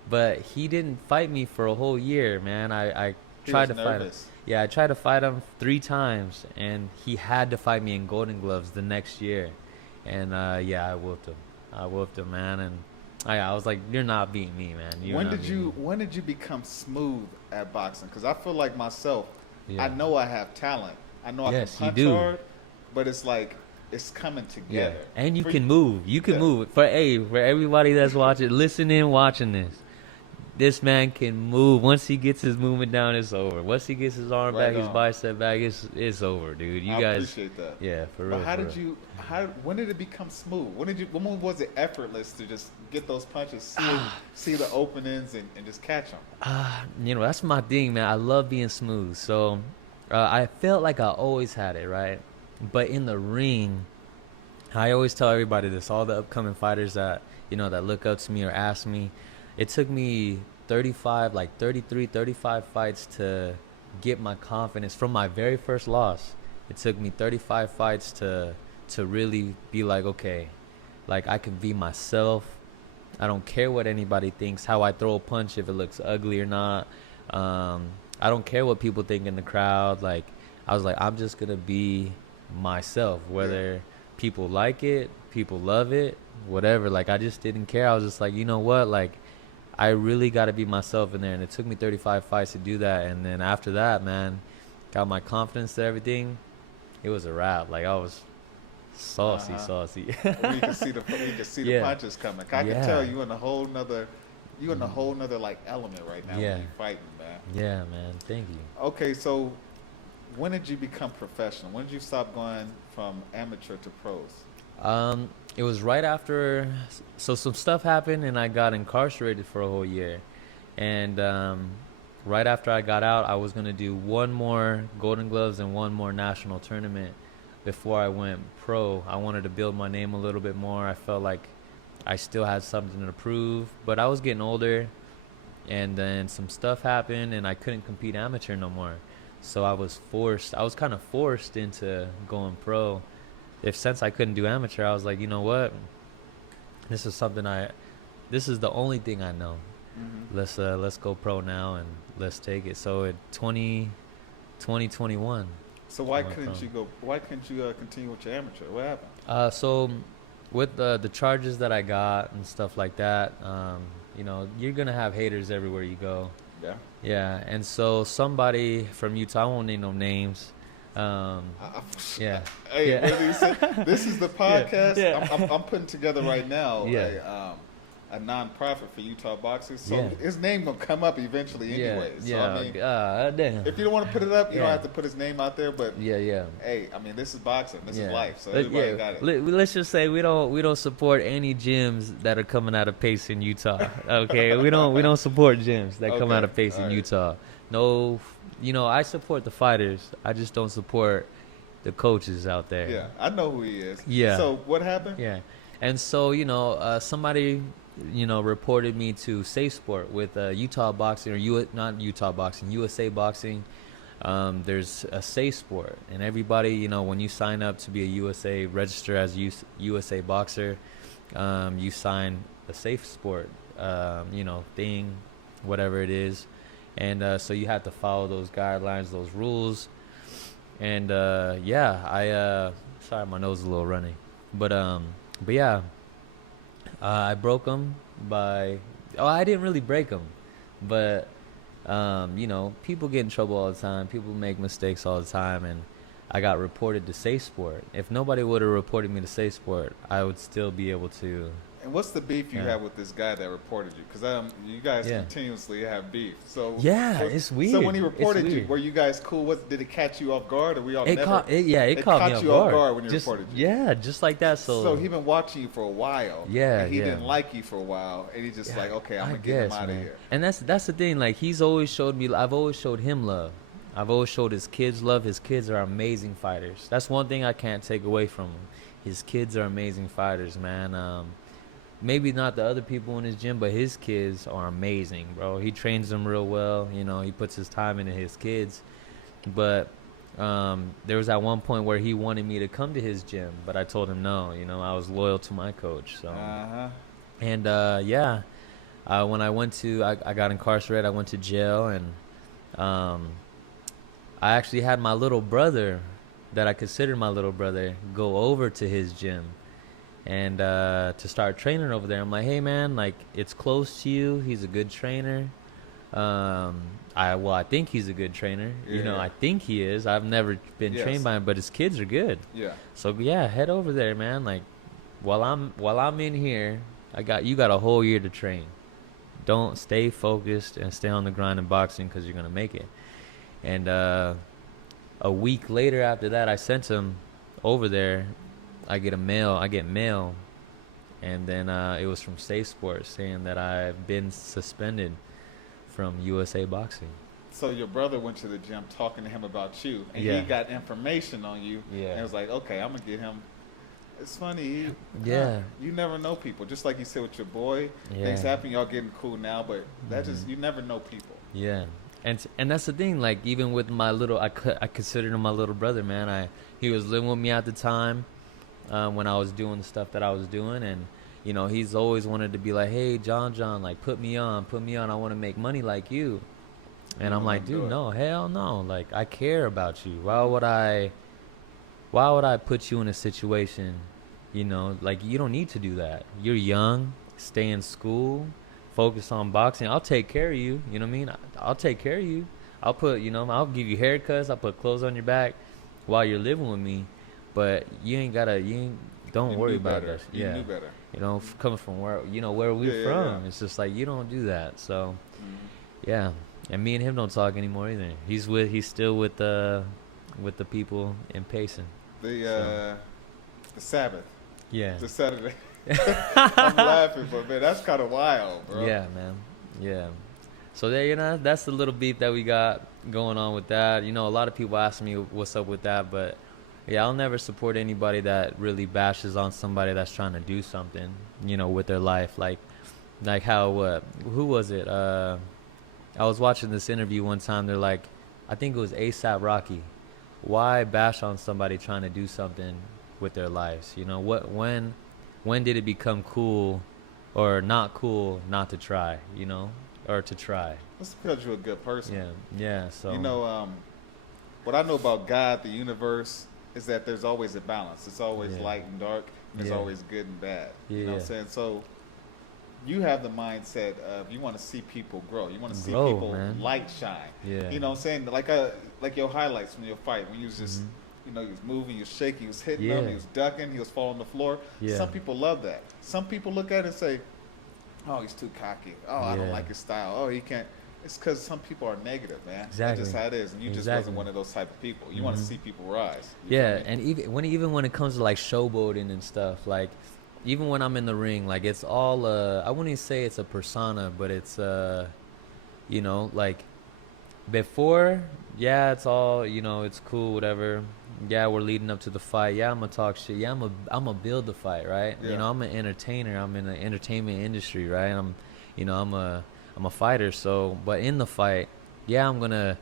But he didn't fight me for a whole year, man. I He tried was to fight him. nervous. Yeah, I tried to fight him 3 times, and he had to fight me in Golden Gloves the next year. And yeah, I whooped him. I whooped him, man. And I was like, "You're not beating me, man." When did you become smooth at boxing? Because I feel like myself, Yeah. I know I have talent. I know Yes, I you can do. punch hard, but it's like it's coming Yeah, together. and you For can move. You can Yeah. move. For everybody that's watching, listening, watching this. This man can move. Once he gets his movement down, it's over. Once he gets his arm Right back, his on. bicep back, it's over, dude. You I guys, appreciate that. yeah, for real. But how for did real. you? When did it become smooth? When was it effortless to just get those punches, see the openings, and just catch them? That's my thing, man. I love being smooth. So I felt like I always had it, right? But in the ring, I always tell everybody this, all the upcoming fighters that, that look up to me or ask me, it took me 35, like 33, 35 fights to get my confidence from my very first loss. It took me 35 fights to really be like, okay, like I can be myself. I don't care what anybody thinks, how I throw a punch, if it looks ugly or not. I don't care what people think in the crowd. Like, I was like, I'm just going to be myself, whether people like it, people love it, whatever. Like, I just didn't care. I was just like, you know what? Like, I really got to be myself in there. And it took me 35 fights to do that. And then after that, man, got my confidence to everything. It was a wrap. Like, I was saucy. You can see the punches coming. I can tell you in a whole nother like element right now when you're fighting, man. Yeah, man. Thank you. Okay, so when did you become professional? When did you stop going from amateur to pros? It was right after, so some stuff happened and I got incarcerated for a whole year. And right after I got out, I was going to do one more Golden Gloves and one more national tournament before I went pro. I wanted to build my name a little bit more. I felt like I still had something to prove, but I was getting older, and then some stuff happened and I couldn't compete amateur no more. So I was kind of forced into going pro. Since I couldn't do amateur, I was like, you know what? This is the only thing I know. Mm-hmm. Let's go pro now and let's take it. So in 2021. So why couldn't you continue with your amateur? What happened? So with the charges that I got and stuff like that, you're gonna have haters everywhere you go. Yeah. Yeah, and so somebody from Utah, I won't name no names. Yeah. Hey, yeah. What do you say? This is the podcast. Yeah. I'm putting together right now. Yeah. A non-profit for Utah boxers. So his name will come up eventually anyway. So I mean, damn. if you don't want to put it up, you don't have to put his name out there. But yeah. Hey, I mean, this is boxing. This is life. So everybody got it. Let's just say we don't support any gyms that are coming out of Pace in Utah. Okay, we don't support gyms that come out of Pace in Utah. No, I support the fighters. I just don't support the coaches out there. Yeah, I know who he is. Yeah. So what happened? Yeah, and so somebody reported me to Safe Sport with Utah Boxing not Utah Boxing, USA Boxing. There's a Safe Sport, and everybody, when you sign up to be a register as USA Boxer, you sign a Safe Sport, thing, whatever it is, and so you have to follow those guidelines, those rules, and sorry, my nose is a little runny, but yeah. I broke them I didn't really break them, but, people get in trouble all the time. People make mistakes all the time, and I got reported to Safe Sport. If nobody would have reported me to Safe Sport, I would still be able to. And what's the beef you have with this guy that reported you? Because you guys continuously have beef. So it's weird. So when he reported you, were you guys cool? Did it catch you off guard, or we all it never? It caught me off guard when he reported you. Yeah, just like that. So he been watching you for a while. Yeah, and he didn't like you for a while, and he just like, okay, I'm gonna get him out of here. And that's the thing. Like, he's always showed me. I've always showed him love. I've always showed his kids love. His kids are amazing fighters. That's one thing I can't take away from him. His kids are amazing fighters, man. Maybe not the other people in his gym, but his kids are amazing, bro. He trains them real well. He puts his time into his kids. But there was at one point where he wanted me to come to his gym, but I told him no. I was loyal to my coach. So, and When I got incarcerated, I went to jail, and I actually had my little brother, that I considered my little brother, go over to his gym and to start training over there. I'm like, hey man, like, it's close to you. He's a good trainer. I think he's a good trainer. I think he is. I've never been trained by him, but his kids are good. Yeah. So yeah, head over there, man. Like, while I'm in here, you got a whole year to train. Don't stay focused and stay on the grind in boxing, because you're gonna make it. And a week later after that, I sent him over there. I get mail, and then it was from Safe Sports saying that I've been suspended from USA Boxing. So your brother went to the gym talking to him about you, and he got information on you, and it was like, okay, I'm gonna get him. It's funny. You never know people. Just like you said with your boy, things happen. Y'all getting cool now, but that just, you never know people. Yeah, and that's the thing. Like, even with my little, I considered him my little brother, man. He was living with me at the time when I was doing the stuff that I was doing, and he's always wanted to be like, hey, Jon, like, put me on. I want to make money like you. And I'm like, dude, no, hell no. Like, I care about you. Why would I put you in a situation, like, you don't need to do that. You're young, stay in school, focus on boxing. I'll take care of you. You know what I mean? I'll take care of you. I'll put, I'll give you haircuts. I'll put clothes on your back while you're living with me. But don't worry about that. You knew better. Coming from where we're from, it's just like, you don't do that. So, yeah. And me and him don't talk anymore either. He's still with the people in Payson. The Sabbath. Yeah. The Saturday. I'm laughing, but man, that's kind of wild, bro. Yeah, man. Yeah. So there, that's the little beef that we got going on with that. A lot of people ask me what's up with that, but yeah, I'll never support anybody that really bashes on somebody that's trying to do something, with their life. Like how, who was it? I was watching this interview one time. They're like, I think it was A$AP Rocky. Why bash on somebody trying to do something with their lives? When did it become cool or not cool not to try, or to try? That's because you're a good person. Yeah. So what I know about God, the universe, is that there's always a balance. It's always light and dark. And there's always good and bad. You know what I'm saying? So you have the mindset of, you want to see people grow. You want to see people light shine. Yeah. You know what I'm saying? Like your highlights from your fight, when you was just, he was moving, he was shaking, he was hitting them, he was ducking, he was falling on the floor. Yeah. Some people love that. Some people look at it and say, oh, he's too cocky. Oh, I don't like his style. Oh, he can't. It's because some people are negative, man. Exactly. That's just how it is. And you just wasn't one of those type of people. You want to see people rise. And even when it comes to like showboating and stuff, like, even when I'm in the ring, like, it's all I wouldn't even say it's a persona, but it's like, before, it's all, it's cool, whatever. We're leading up to the fight. I'm gonna talk shit. I'm gonna build the fight, right? I'm an entertainer. I'm in the entertainment industry, right? I'm a fighter. So, but in the fight, I'm gonna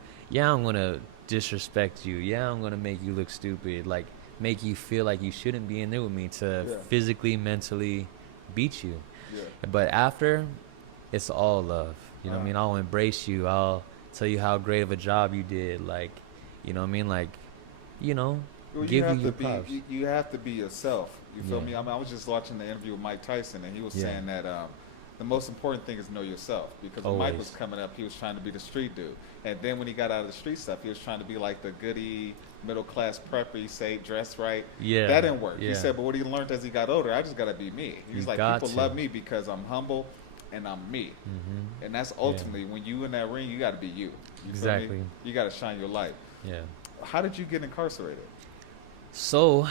disrespect you. I'm gonna make you look stupid, like, make you feel like you shouldn't be in there with me, to physically, mentally beat you. But after, it's all love. You know what I mean? I'll embrace you. I'll tell you how great of a job you did. Like, you know what I mean? Like, well, give you your props. You have to be yourself. You feel me? I mean, I was just watching the interview with Mike Tyson, and he was saying that the most important thing is know yourself. Because when Mike was coming up, he was trying to be the street dude. And then when he got out of the street stuff, he was trying to be like the goody, middle-class prepper, he said, dress right. Yeah. That didn't work. He said, but what he learned as he got older, I just got to be me. He's like, people love me because I'm humble and I'm me. And that's ultimately, when you in that ring, you got to be you. Exactly. You got to shine your light. Yeah. How did you get incarcerated? So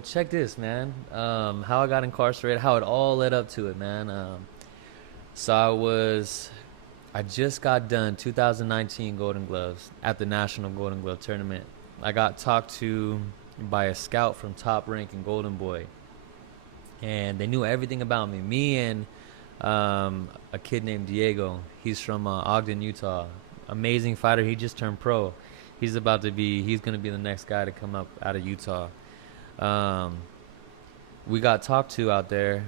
check this, man. How I got incarcerated, how it all led up to it, man. So I just got done 2019 Golden Gloves at the National Golden Glove Tournament. I got talked to by a scout from Top Rank and Golden Boy, and they knew everything about me. Me and a kid named Diego. He's from Ogden, Utah. Amazing fighter. He just turned pro. He's going to be the next guy to come up out of Utah. We got talked to out there,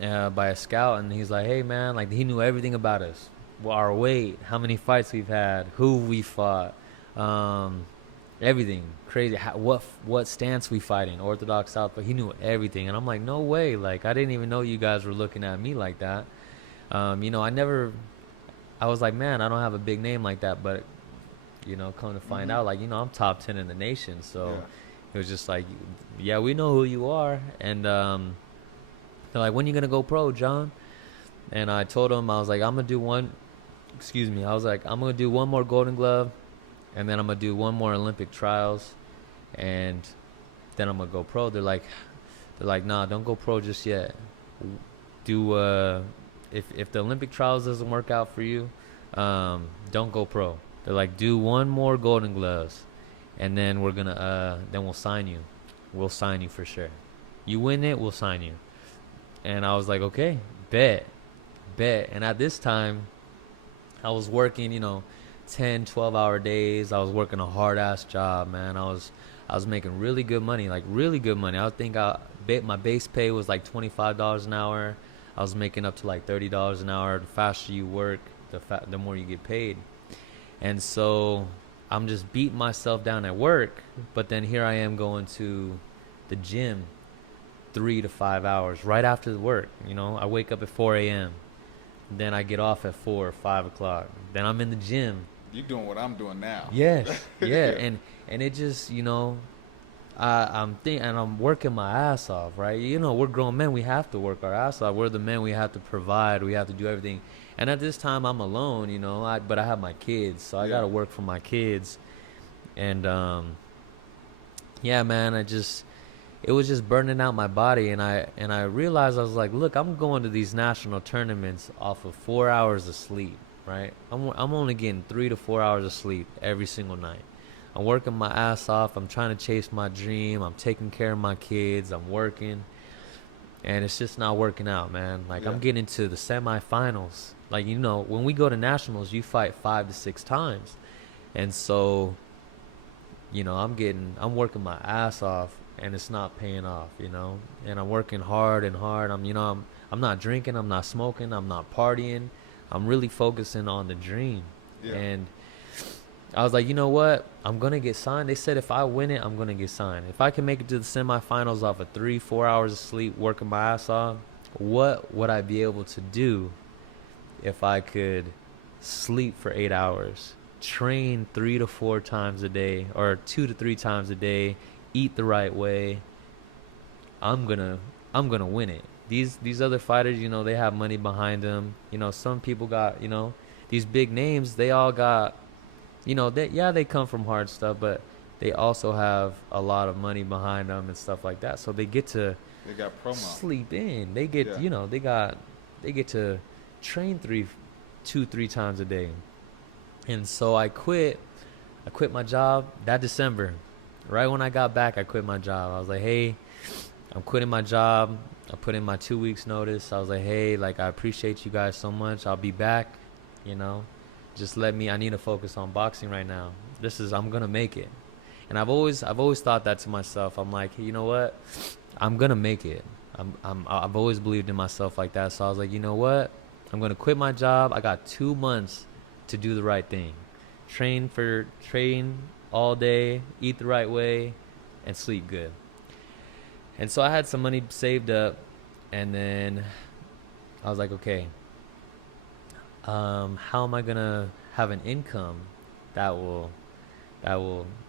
by a scout, and he's like, hey man, like he knew everything about us, our weight, how many fights we've had, who we fought, everything crazy, what stance we fight in, orthodox, south, but he knew everything. And I'm like, no way, like I didn't even know you guys were looking at me like that. I was like, man, I don't have a big name like that, but come to find out, like I'm top 10 in the nation. So it was just like, yeah, we know who you are. And they're like, when you gonna go pro, Jon? And I told them, I was like, I'm gonna do one more Golden Glove, and then I'm gonna do one more Olympic trials, and then I'm gonna go pro. They're like, nah, don't go pro just yet. Do if the Olympic trials doesn't work out for you, don't go pro. They're like, do one more Golden Gloves, and then we'll sign you. We'll sign you for sure. You win it, we'll sign you. And I was like, okay, bet. And at this time, I was working, 10, 12-hour days. I was working a hard-ass job, man. I was making really good money, like really good money. I think my base pay was like $25 an hour. I was making up to like $30 an hour. The faster you work, the more you get paid. And so I'm just beating myself down at work, but then here I am going to the gym 3 to 5 hours right after the work. I wake up at 4 a.m. Then I get off at 4 or 5 o'clock. Then I'm in the gym. You're doing what I'm doing now. Yes, yeah. And it just, I'm working my ass off, right? We're grown men. We have to work our ass off. We're the men. We have to provide. We have to do everything. And at this time, I'm alone, but I have my kids, so I got to work for my kids. And, yeah, man, it was just burning out my body. And I realized, I was like, look, I'm going to these national tournaments off of 4 hours of sleep, right? I'm only getting 3 to 4 hours of sleep every single night. I'm working my ass off. I'm trying to chase my dream. I'm taking care of my kids. I'm working. And it's just not working out, man. Like, I'm getting to the semifinals. Like, when we go to nationals, you fight 5 to 6 times. And so, I'm working my ass off, and it's not paying off, And I'm working hard and hard. I'm not drinking. I'm not smoking. I'm not partying. I'm really focusing on the dream. Yeah. And I was like, you know what? I'm going to get signed. They said if I win it, I'm going to get signed. If I can make it to the semifinals off of 3-4 hours of sleep, working my ass off, what would I be able to do if I could sleep for 8 hours, train 3 to 4 times a day, or 2 to 3 times a day, eat the right way? I'm gonna win it. These other fighters, they have money behind them. Some people got, these big names. They all got, they come from hard stuff, but they also have a lot of money behind them and stuff like that. So they get to sleep in. They get, they get to train 2-3 times a day. And so I quit my job that December. Right when I got back, I quit my job. I was like, hey, I'm quitting my job. I put in my 2 weeks notice. I was like, hey, like, I appreciate you guys so much. I'll be back, just I need to focus on boxing right now. I'm going to make it. And I've always thought that to myself. I'm like, hey, you know what? I'm going to make it. I've always believed in myself like that. So I was like, you know what? I'm going to quit my job. I got 2 months to do the right thing. Train all day, eat the right way, and sleep good. And so I had some money saved up, and then I was like, okay, how am I gonna have an income that will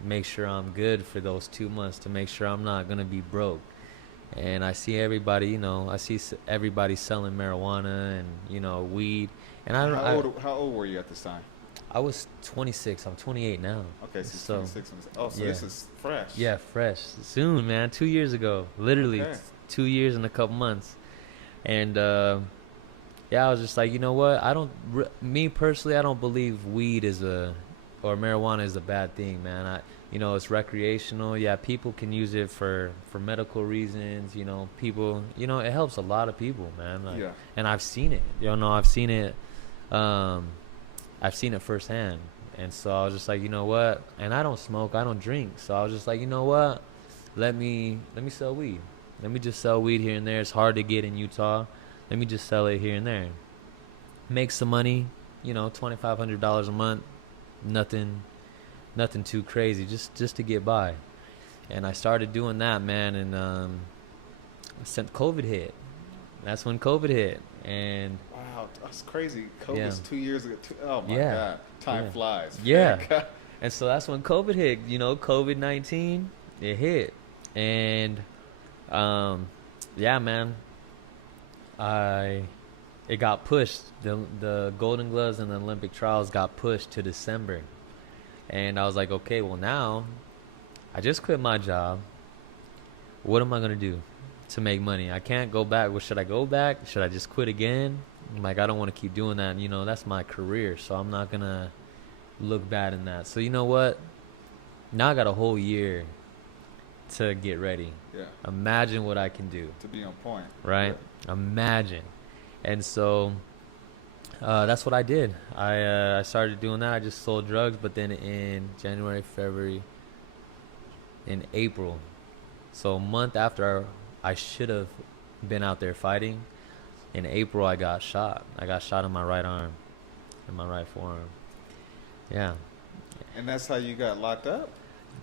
make sure I'm good for those 2 months, to make sure I'm not gonna be broke? And I see everybody, everybody selling marijuana and weed. And how old were you at this time? I was 26. I'm 28 now. Okay, so 26. So this is fresh. Yeah, fresh. Soon, man. 2 years ago. Literally 2 years and a couple months. And, I was just like, you know what? Me personally, I don't believe weed or marijuana is a bad thing, man. It's recreational. Yeah, people can use it for medical reasons. People, it helps a lot of people, man. And I've seen it. I've seen it firsthand. And so I was just like, you know what? And I don't smoke, I don't drink. So I was just like, you know what? Let me sell weed. Let me just sell weed here and there. It's hard to get in Utah. let me just sell it here and there. Make some money, $2,500 a month. Nothing too crazy, just to get by. And I started doing that, man, and since COVID hit. That's when COVID hit. And wow, that's crazy. COVID was 2 years ago. Oh my God, time flies. Yeah. And so that's when COVID hit. COVID-19, it hit, and man, it got pushed. The Golden Gloves and the Olympic trials got pushed to December, and I was like, okay, well now, I just quit my job. What am I gonna do to make money? I can't go back. Well, should I go back? Should I just quit again? I don't want to keep doing that. That's my career, so I'm not gonna look bad in that. So you know what? Now I got a whole year to get ready. Yeah. Imagine what I can do. To be on point. Right? Yeah. Imagine. And so that's what I did. I started doing that. I just sold drugs, but then in January, February, in April, so a month after I should have been out there fighting, in April I got shot. I got shot in my right arm, in my right forearm. Yeah. And that's how you got locked up?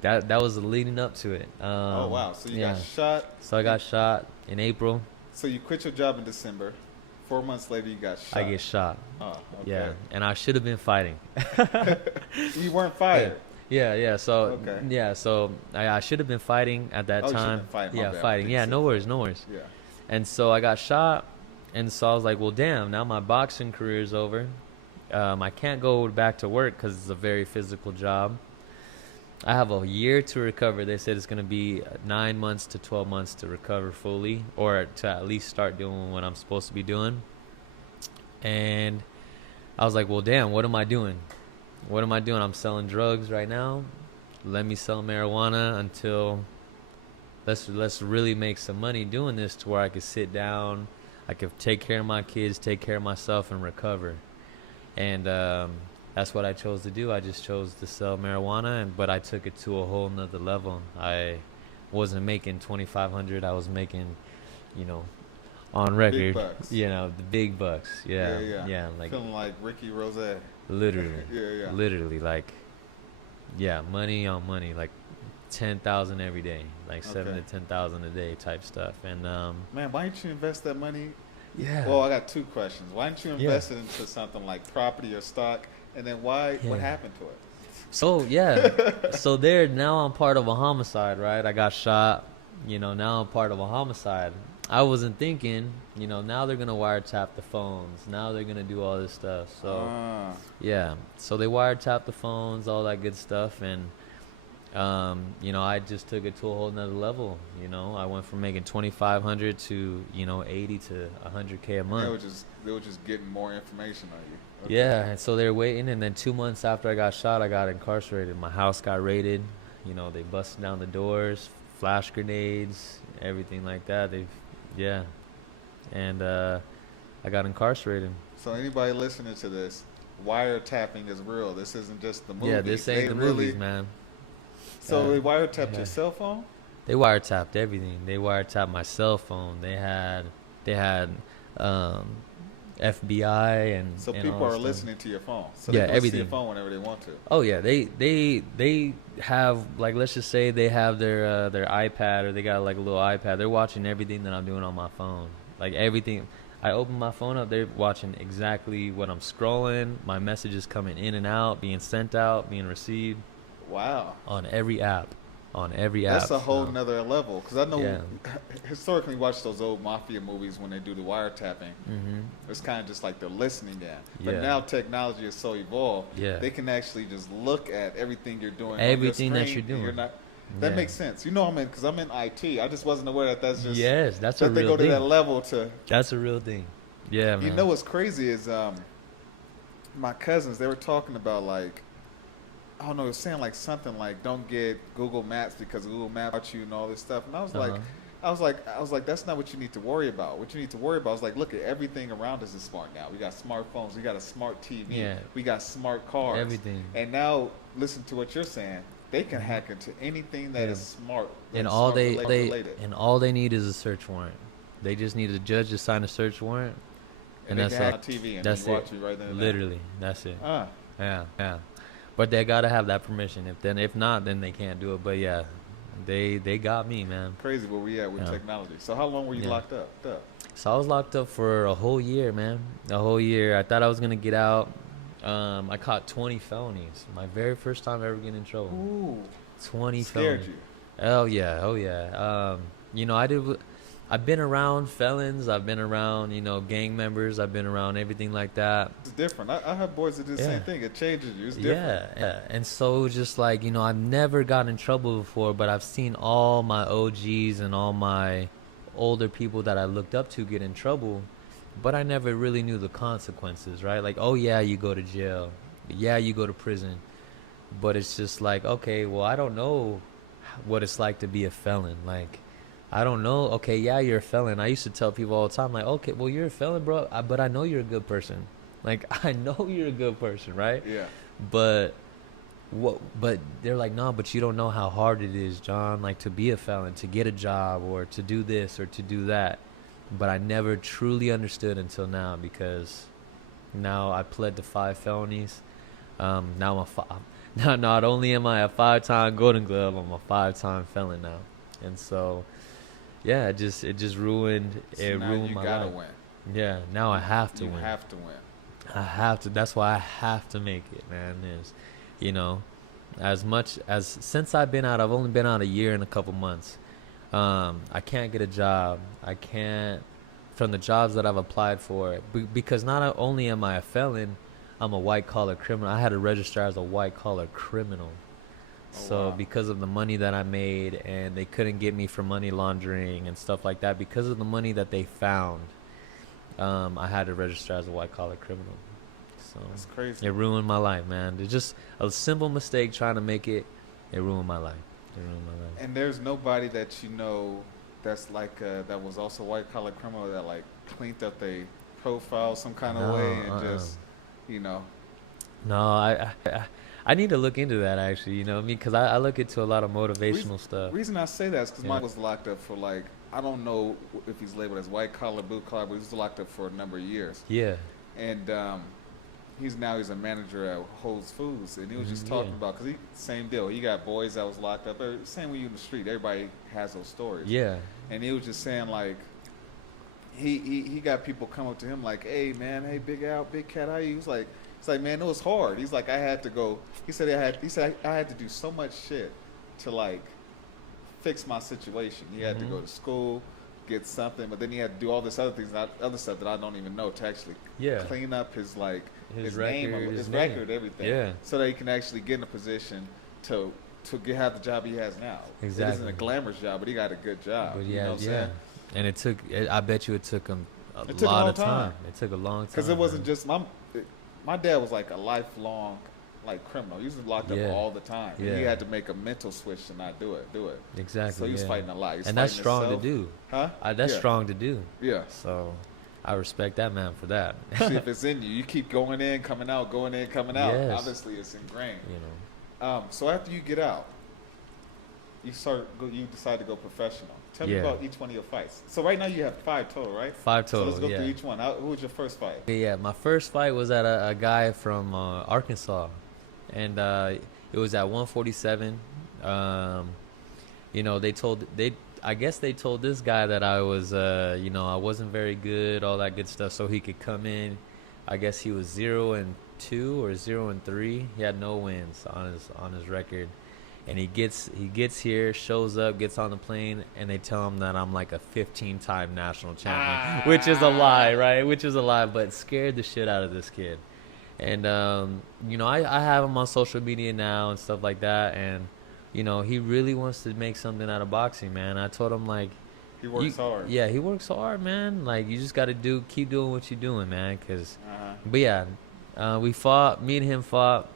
That was leading up to it. Oh, wow. So you got shot. So I got shot in April. So you quit your job in December. 4 months later, you got shot. I get shot. Oh, okay. Yeah. And I should have been fighting. You weren't fired. Yeah. So, so I should have been fighting at that time. You should have been fighting. Fighting. Yeah, no worries. Yeah. And so I got shot. And so I was like, well, damn, now my boxing career is over. I can't go back to work because it's a very physical job. I have a year to recover. They said it's going to be 9 months to 12 months to recover fully, or to at least start doing what I'm supposed to be doing. And I was like, well, damn, what am I doing? I'm selling drugs right now. Let me sell marijuana until let's really make some money doing this, to where I could sit down, I could take care of my kids, take care of myself, and recover. And that's what I chose to do. I just chose to sell marijuana, but I took it to a whole nother level. I wasn't making $2,500. I was making, on record, big bucks. The big bucks. Yeah. Like feeling like Ricky Rose. Literally. Yeah. Literally, money on money, like 10,000 every day, like 7 to 10,000 a day type stuff. And man, why didn't you invest that money? Yeah. Well, I got two questions. Why didn't you invest it into something like property or stock? And then what happened to it? So, so now I'm part of a homicide, right? I got shot, now I'm part of a homicide. I wasn't thinking, now they're going to wiretap the phones. Now they're going to do all this stuff. So, so they wiretap the phones, all that good stuff. And, I just took it to a whole nother level. I went from making $2,500 to, 80 to 100K a month. They were just getting more information on you. Okay. Yeah, and so they're waiting, and then 2 months after I got shot, I got incarcerated. My house got raided. They busted down the doors, flash grenades, everything like that. And I got incarcerated. So anybody listening to this, wiretapping is real. This isn't just the movies. Yeah, this ain't the movies, man. So they wiretapped your cell phone? They wiretapped everything. They wiretapped my cell phone. They had FBI and so and people all are stuff. Listening to your phone. So yeah, they can everything. see your phone whenever they want to. Oh yeah, they have, like, let's just say they have their iPad, or they got like a little iPad. They're watching everything that I'm doing on my phone. Like everything. I open my phone up, they're watching exactly what I'm scrolling, my messages coming in and out, being sent out, being received. Wow. On every app. That's a whole nother level. Because I know historically we watch those old mafia movies when they do the wiretapping. Mm-hmm. It's kind of just like they're listening in. But now technology is so evolved, they can actually just look at everything you're doing. Everything on your that you're doing. That makes sense. Because I'm in IT. I just wasn't aware that that's just... Yes, that's a real thing. They go to that level to... That's a real thing. Yeah, man. You know what's crazy is my cousins, they were talking about, like, I don't know, it was saying like something like, don't get Google Maps because Google Maps about you and all this stuff. And I was like, that's not what you need to worry about. What you need to worry about is, like, look at everything around us is smart now. We got smartphones, we got a smart TV, we got smart cars. Everything. And now listen to what you're saying. They can hack into anything that is smart. And all they need is a search warrant. They just need a judge to sign a search warrant, and that's it. On TV and that's it. Right then and literally, that's it. Yeah. But they gotta have that permission. If not, then they can't do it. But yeah, they got me, man. Crazy where we at with technology. So how long were you locked up? So I was locked up for a whole year, man. A whole year. I thought I was gonna get out. I caught 20 felonies. My very first time ever getting in trouble. Ooh. 20 Scared felonies. you? Oh yeah. I've been around felons. I've been around, gang members. I've been around everything like that. It's different. I have boys that do the same thing. It changes you. It's different. Yeah. And so just like, I've never gotten in trouble before, but I've seen all my OGs and all my older people that I looked up to get in trouble, but I never really knew the consequences, right? Like, oh yeah, you go to jail. Yeah, you go to prison. But it's just like, okay, well, I don't know what it's like to be a felon. Like, I don't know. Okay, yeah, you're a felon. I used to tell people all the time, like, okay, well, you're a felon, bro, but I know you're a good person. Like, I know you're a good person, right? Yeah. But they're like, no, but you don't know how hard it is, Jon, like, to be a felon, to get a job, or to do this or to do that. But I never truly understood until now, because now I pled to 5 felonies. Now not only am I a 5-time Golden Glove, I'm a 5-time felon now. And so, yeah, it just ruined it. Now ruined you my gotta life. win. Yeah, now I have to win. You have to win. I have to. That's why I have to make it, man. Is, as much as since I've been out, I've only been out a year and a couple months. I can't get a job. I can't, from the jobs that I've applied for, because not only am I a felon, I'm a white collar criminal. I had to register as a white collar criminal. So because of the money that I made, and they couldn't get me for money laundering and stuff like that, because of the money that they found, I had to register as a white collar criminal. So that's crazy. It ruined my life, man. It's just a simple mistake trying to make it. It ruined my life. And there's nobody that that's like that was also white collar criminal that like cleaned up their profile some kind of way and just No, I need to look into that, actually, because I look into a lot of motivational stuff. The reason I say that is because Mike was locked up for, like, I don't know if he's labeled as white collar, blue collar, but he was locked up for a number of years. Yeah. And he's a manager at Whole Foods, and he was just talking about, because same deal. He got boys that was locked up. Same when you in the street, everybody has those stories. Yeah. And he was just saying, like, he got people come up to him like, hey, man, hey, Big Al, Big Cat, how you? He's like, man, it was hard. He's like, I had to go. He said I had to do so much shit to, like, fix my situation. He had to go to school, get something, but then he had to do all this other stuff that I don't even know, to actually clean up his record, everything. Yeah. So that he can actually get in a position to have the job he has now. Exactly. It isn't a glamorous job, but he got a good job. But you know what I'm saying? And I bet you it took him a lot of time. It took a long time. Because it wasn't just my dad was like a lifelong criminal. He was locked up all the time. Yeah. He had to make a mental switch to not do it. Exactly. So he was fighting a lot. And that's strong to do. Huh? That's strong to do. Yeah. So I respect that man for that. See, if it's in you, you keep going in, coming out, going in, coming out. Yes. Obviously, it's ingrained. So after you get out, you decide to go professional. Tell me about each one of your fights. So right now you have 5 total, right? 5 total. So let's go through each one. Who was your first fight? Yeah, my first fight was at a guy from Arkansas, and it was at 147. I guess they told this guy that I was, I wasn't very good, all that good stuff, so he could come in. I guess he was 0-2 or 0-3. He had no wins on his record. And he gets here, shows up, gets on the plane, and they tell him that I'm like a 15-time national champion, which is a lie, right? Which is a lie, but scared the shit out of this kid. And, I have him on social media now and stuff like that, and, he really wants to make something out of boxing, man. I told him, like... He works hard. Yeah, he works hard, man. Like, you just got to keep doing what you're doing, man, because... But, yeah, we fought, me and him fought.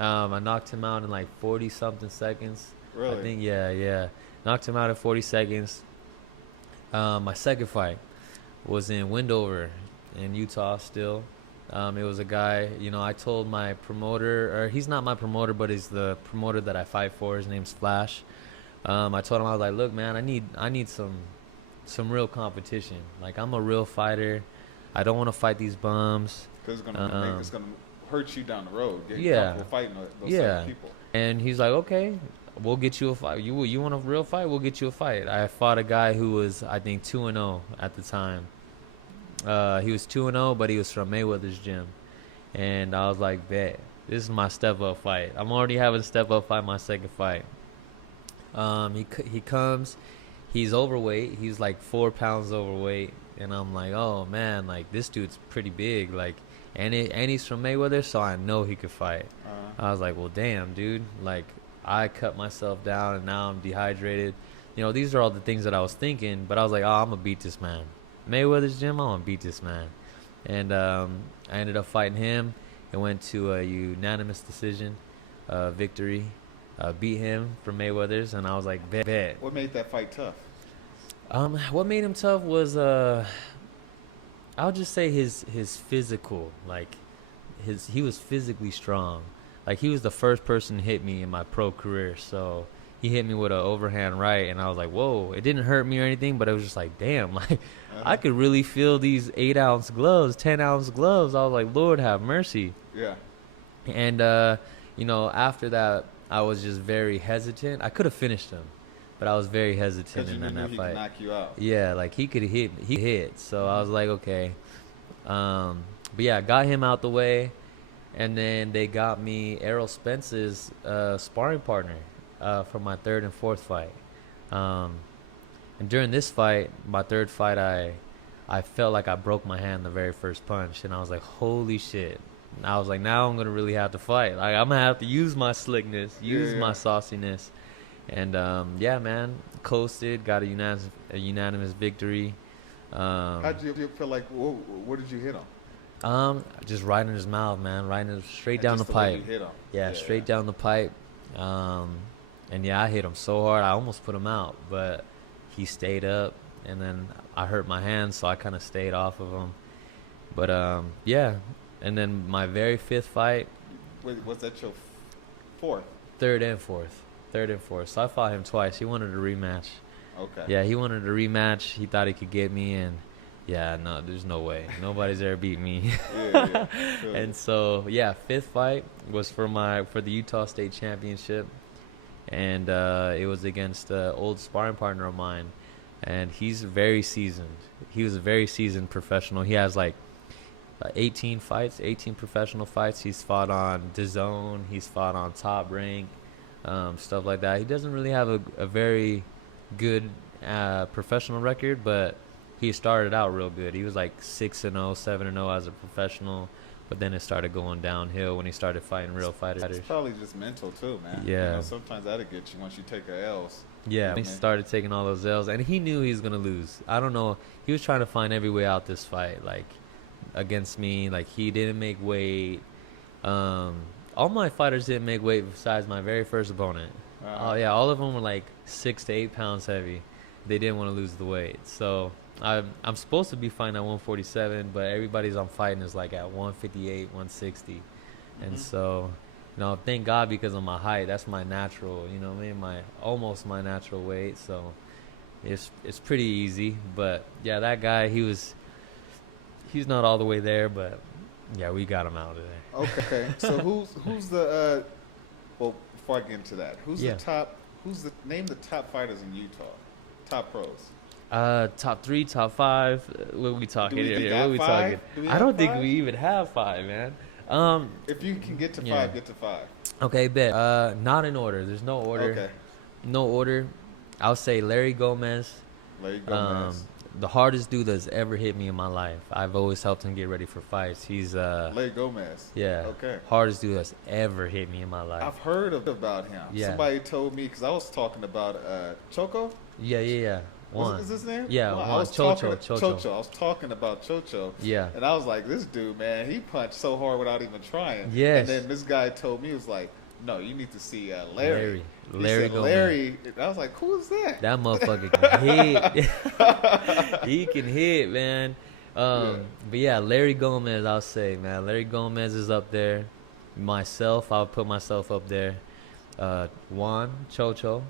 I knocked him out in like 40-something seconds. Really? I think, yeah. Knocked him out in 40 seconds. My second fight was in Wendover in Utah still. It was a guy, I told my promoter, or he's not my promoter, but he's the promoter that I fight for. His name's Flash. I told him, I was like, look, man, I need some some real competition. Like, I'm a real fighter. I don't want to fight these bums. Because it's gonna hurt you down the road. Yeah. Fighting those same people. And he's like, okay, we'll get you a fight. You want a real fight? We'll get you a fight. I fought a guy who was, I think, 2-0 at the time. He was 2-0, but he was from Mayweather's gym. And I was like, bet, this is my step-up fight. I'm already having a step-up fight, my second fight. He comes, he's overweight. He's like 4 pounds overweight. And I'm like, oh, man, like, this dude's pretty big. Like, and he's from Mayweather, so I know he could fight. I was like, well, damn, dude. Like, I cut myself down, and now I'm dehydrated. You know, these are all the things that I was thinking. But I was like, oh, I'm going to beat this man. Mayweather's gym, I'm going to beat this man. And I ended up fighting him. It went to a unanimous decision victory. Beat him from Mayweather's, and I was like, bet. What made that fight tough? What made him tough was, I'll just say his physical. Like, he was physically strong. Like, he was the first person to hit me in my pro career. So he hit me with an overhand right, and I was like, whoa. It didn't hurt me or anything, but it was just like, damn. Like, I could really feel these 8-ounce gloves, 10-ounce gloves. I was like, Lord have mercy. Yeah. And, after that, I was just very hesitant. I could have finished him, but I was very hesitant in that fight. He could knock you out. Yeah, like, he could hit. He hit. So I was like, okay. But yeah, got him out the way. And then they got me Errol Spence's sparring partner for my third and fourth fight. And during this fight, my third fight, I felt like I broke my hand the very first punch. And I was like, holy shit. And I was like, now I'm going to really have to fight. Like, I'm going to have to use my slickness, use my sauciness. And, yeah, man, coasted, got a unanimous victory. How did you feel like, what did you hit him? Just right in his mouth, man, right in straight down the pipe. Hit him. Yeah, straight down the pipe. And yeah, I hit him so hard I almost put him out, but he stayed up, and then I hurt my hand, so I kind of stayed off of him. But yeah, and then my very fifth fight. Wait, was that your fourth? Third and fourth. So I fought him twice. He wanted a rematch. Okay. Yeah, he wanted a rematch. He thought he could get me, and yeah, no, there's no way. Nobody's ever beat me. Sure. And so, yeah, fifth fight was for the Utah State Championship. And it was against an old sparring partner of mine. And he's very seasoned. He was a very seasoned professional. He has like 18 professional fights. He's fought on DAZN. He's fought on Top Rank, stuff like that. He doesn't really have a very good professional record, but he started out real good. He was like 6-0, 7-0 as a professional, but then it started going downhill when he started fighting real fighters. It's probably just mental too, man. Yeah. Sometimes that'll get you once you take your L's. Yeah, he started taking all those L's, and he knew he was gonna lose. I don't know. He was trying to find every way out this fight, like against me. Like, he didn't make weight. All my fighters didn't make weight besides my very first opponent. Oh yeah, all of them were like 6 to 8 pounds heavy. They didn't want to lose the weight, so I'm supposed to be fighting at 147, but everybody's I'm fighting is like at 158, 160, and so, thank God, because of my height, that's my natural, almost my natural weight, so it's pretty easy. But yeah, that guy, he's not all the way there, but yeah, we got him out of there. Okay, so who's the well, before I get into that, name the top fighters in Utah, top pros. Top 3, top 5. What we talking here? What we talking? I don't think we even have 5, man. If you can get to 5, get to 5. Okay, bet. Not in order. There's no order. Okay. No order. I'll say Larry Gomez. The hardest dude that's ever hit me in my life. I've always helped him get ready for fights. He's Larry Gomez. Yeah. Okay. Hardest dude that's ever hit me in my life. I've heard about him. Yeah. Somebody told me, because I was talking about Choco. Yeah. Juan. Is his name? Yeah, Juan. Juan. Chocho. I was talking about Chocho. Yeah. And I was like, this dude, man, he punched so hard without even trying. Yes. And then this guy told me, he was like, no, you need to see Larry. Larry Gomez. Larry. I was like, who is that? That motherfucker can hit. He can hit, man. But yeah, Larry Gomez, I'll say, man. Larry Gomez is up there. Myself, I'll put myself up there. Juan, Chocho.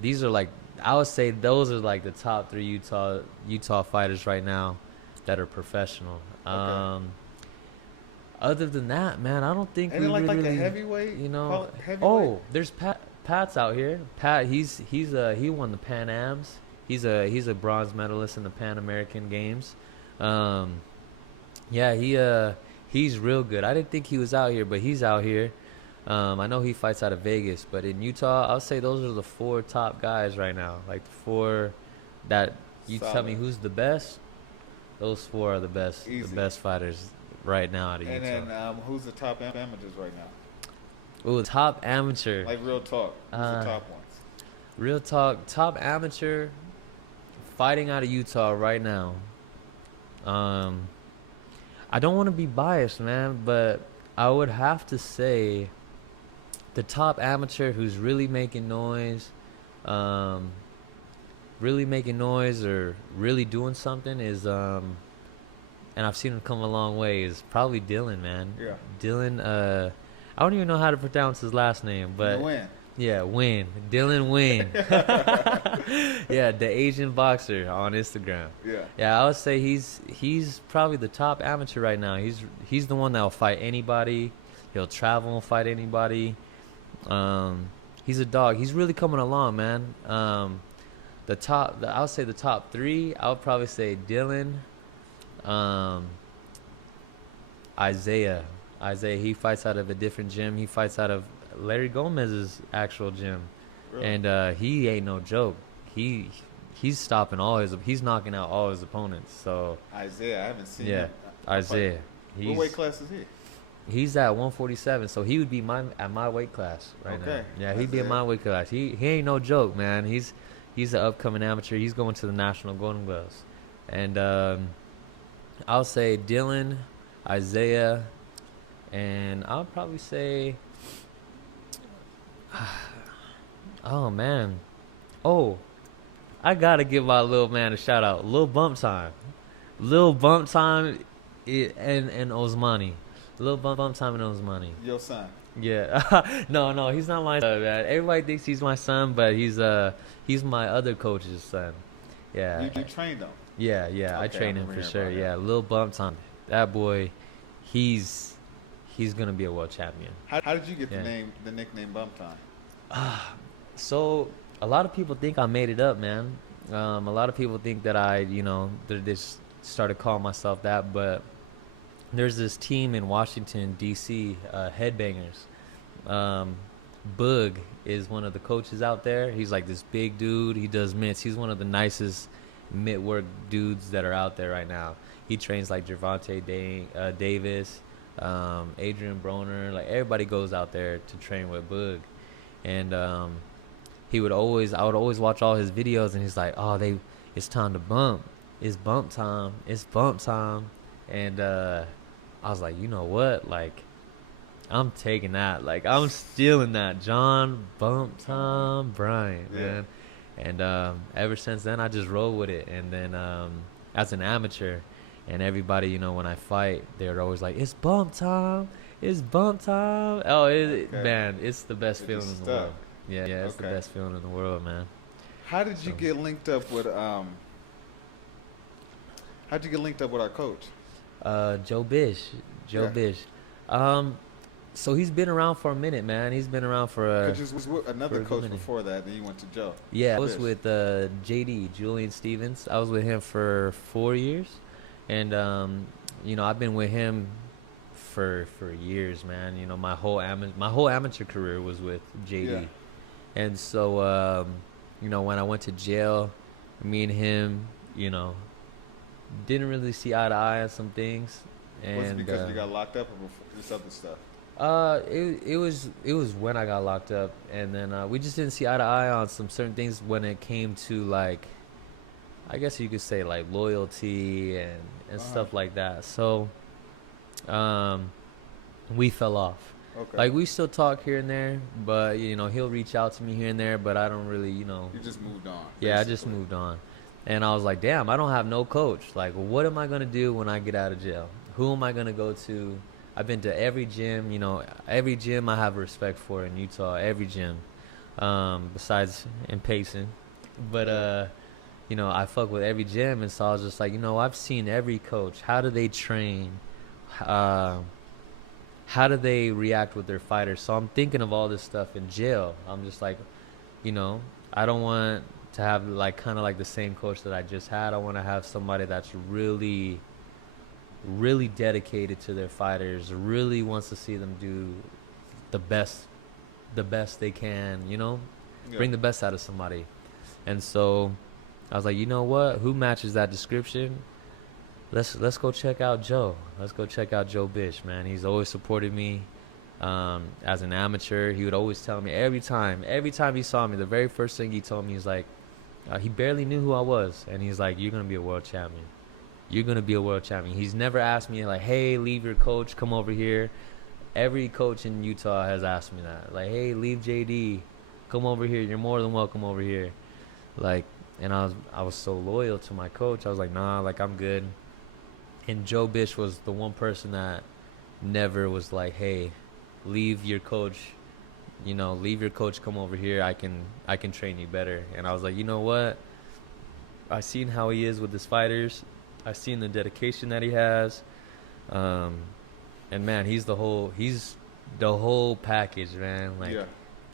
These are like, I would say those are like the top 3 Utah fighters right now that are professional. Okay. Other than that, man, I don't think And we then like really, a heavyweight. you know. Call it heavyweight. Oh, there's Pat's out here. Pat, he won the Pan Ams. He's a bronze medalist in the Pan American Games. Yeah, he's real good. I didn't think he was out here, but he's out here. I know he fights out of Vegas, but in Utah, I'll say those are the 4 top guys right now. Like the 4 that you Solid. tell me who's the best. Those 4 are the best, Easy. the best fighters right now out of And Utah. then who's the top amateurs right now? Ooh, top amateur. Like real talk. Who's the top ones? Real talk, top amateur fighting out of Utah right now. I don't want to be biased, man, but I would have to say the top amateur who's really making noise, or really doing something is, and I've seen him come a long way, is probably Dylan, man. Yeah. Dylan, I don't even know how to pronounce his last name, but Win. yeah, Win. Dylan Win. Yeah, the Asian boxer on Instagram. Yeah. Yeah, I would say he's probably the top amateur right now. He's the one that'll fight anybody. He'll travel and fight anybody. He's a dog. He's really coming along, man. I would say the top 3. I would probably say Dylan, Isaiah. He fights out of a different gym. He fights out of Larry Gomez's actual gym. Really? And he ain't no joke. He's stopping he's knocking out all his opponents. So Isaiah, I haven't seen him. Isaiah. What weight class is he? He's at 147, so he would be at my weight class right now. Yeah, he'd be in my weight class. He ain't no joke, man. He's an upcoming amateur. He's going to the National Golden Gloves. And I'll say Dylan, Isaiah, and I'll probably say oh man. Oh, I gotta give my little man a shout out. Lil BumpTime. Lil BumpTime and Osmani. Lil BumpTime and Osmani. Your son. Yeah. No, he's not my son, man. Everybody thinks he's my son, but he's my other coach's son. Yeah. You trained him? Yeah, okay, I trained him for sure. Yeah, Lil BumpTime. That boy, he's gonna be a world champion. How did you get the nickname BumpTime? So a lot of people think I made it up, man. A lot of people think that I just started calling myself that, but there's this team in Washington, D.C., Headbangers. Boog is one of the coaches out there. He's like this big dude. He does mitts. He's one of the nicest mitt work dudes that are out there right now. He trains like Gervonta Davis, Adrian Broner. Like everybody goes out there to train with Boog. And I would always watch all his videos, and he's like, "Oh, it's time to bump. It's bump time. It's bump time." And I was like, you know what? Like, I'm taking that. Like, I'm stealing that. Jon BumpTime Bryant, man. And ever since then, I just roll with it. And then as an amateur, and everybody, when I fight, they're always like, "It's bump time. It's bump time." Oh, man, it's the best feeling in the world. Yeah, it's the best feeling in the world, man. How did you get linked up with How'd you get linked up with our coach? Joe Bish. Bish. So he's been around for a minute, man. He's been around for Because you was with another coach before that, then you went to Joe. Yeah, I was with JD, Julian Stevens. I was with him for 4 years. And, I've been with him for years, man. My whole amateur career was with JD. Yeah. And so, when I went to jail, me and him, didn't really see eye to eye on some things. And, was it because you got locked up or just other stuff? It was when I got locked up, and then we just didn't see eye to eye on some certain things when it came to, like, I guess you could say, like, loyalty and stuff like that. So we fell off. Okay. Like, we still talk here and there, but he'll reach out to me here and there, but I don't really You just moved on. Yeah, basically. I just moved on. And I was like, damn, I don't have no coach. Like, what am I going to do when I get out of jail? Who am I going to go to? I've been to every gym, every gym I have respect for in Utah, every gym, besides in Payson. But you know, I fuck with every gym, and so I was just like, you know, I've seen every coach. How do they train? How do they react with their fighters? So I'm thinking of all this stuff in jail. I'm just like, you know, I don't want to have like kind of like the same coach that I just had. I want to have somebody that's really, really dedicated to their fighters, really wants to see them do the best they can, you know, bring the best out of somebody. And so I was like, you know what? Who matches that description? Let's go check out Joe. Let's go check out Joe Bish, man. He's always supported me as an amateur. He would always tell me every time he saw me, the very first thing he told me is like, he barely knew who I was, and he's like, you're gonna be a world champion. You're gonna be a world champion. He's never asked me like, hey, leave your coach, come over here. Every coach in Utah has asked me that, like, hey, leave JD, come over here. You're more than welcome over here. Like, and I was so loyal to my coach. I was like, nah, like I'm good. And Joe Bish was the one person that never was like, hey, leave your coach, you know, leave your coach, come over here. I can train you better. And I was like, you know what? I seen how he is with his fighters. I seen the dedication that he has. And man, he's the whole package, man. Like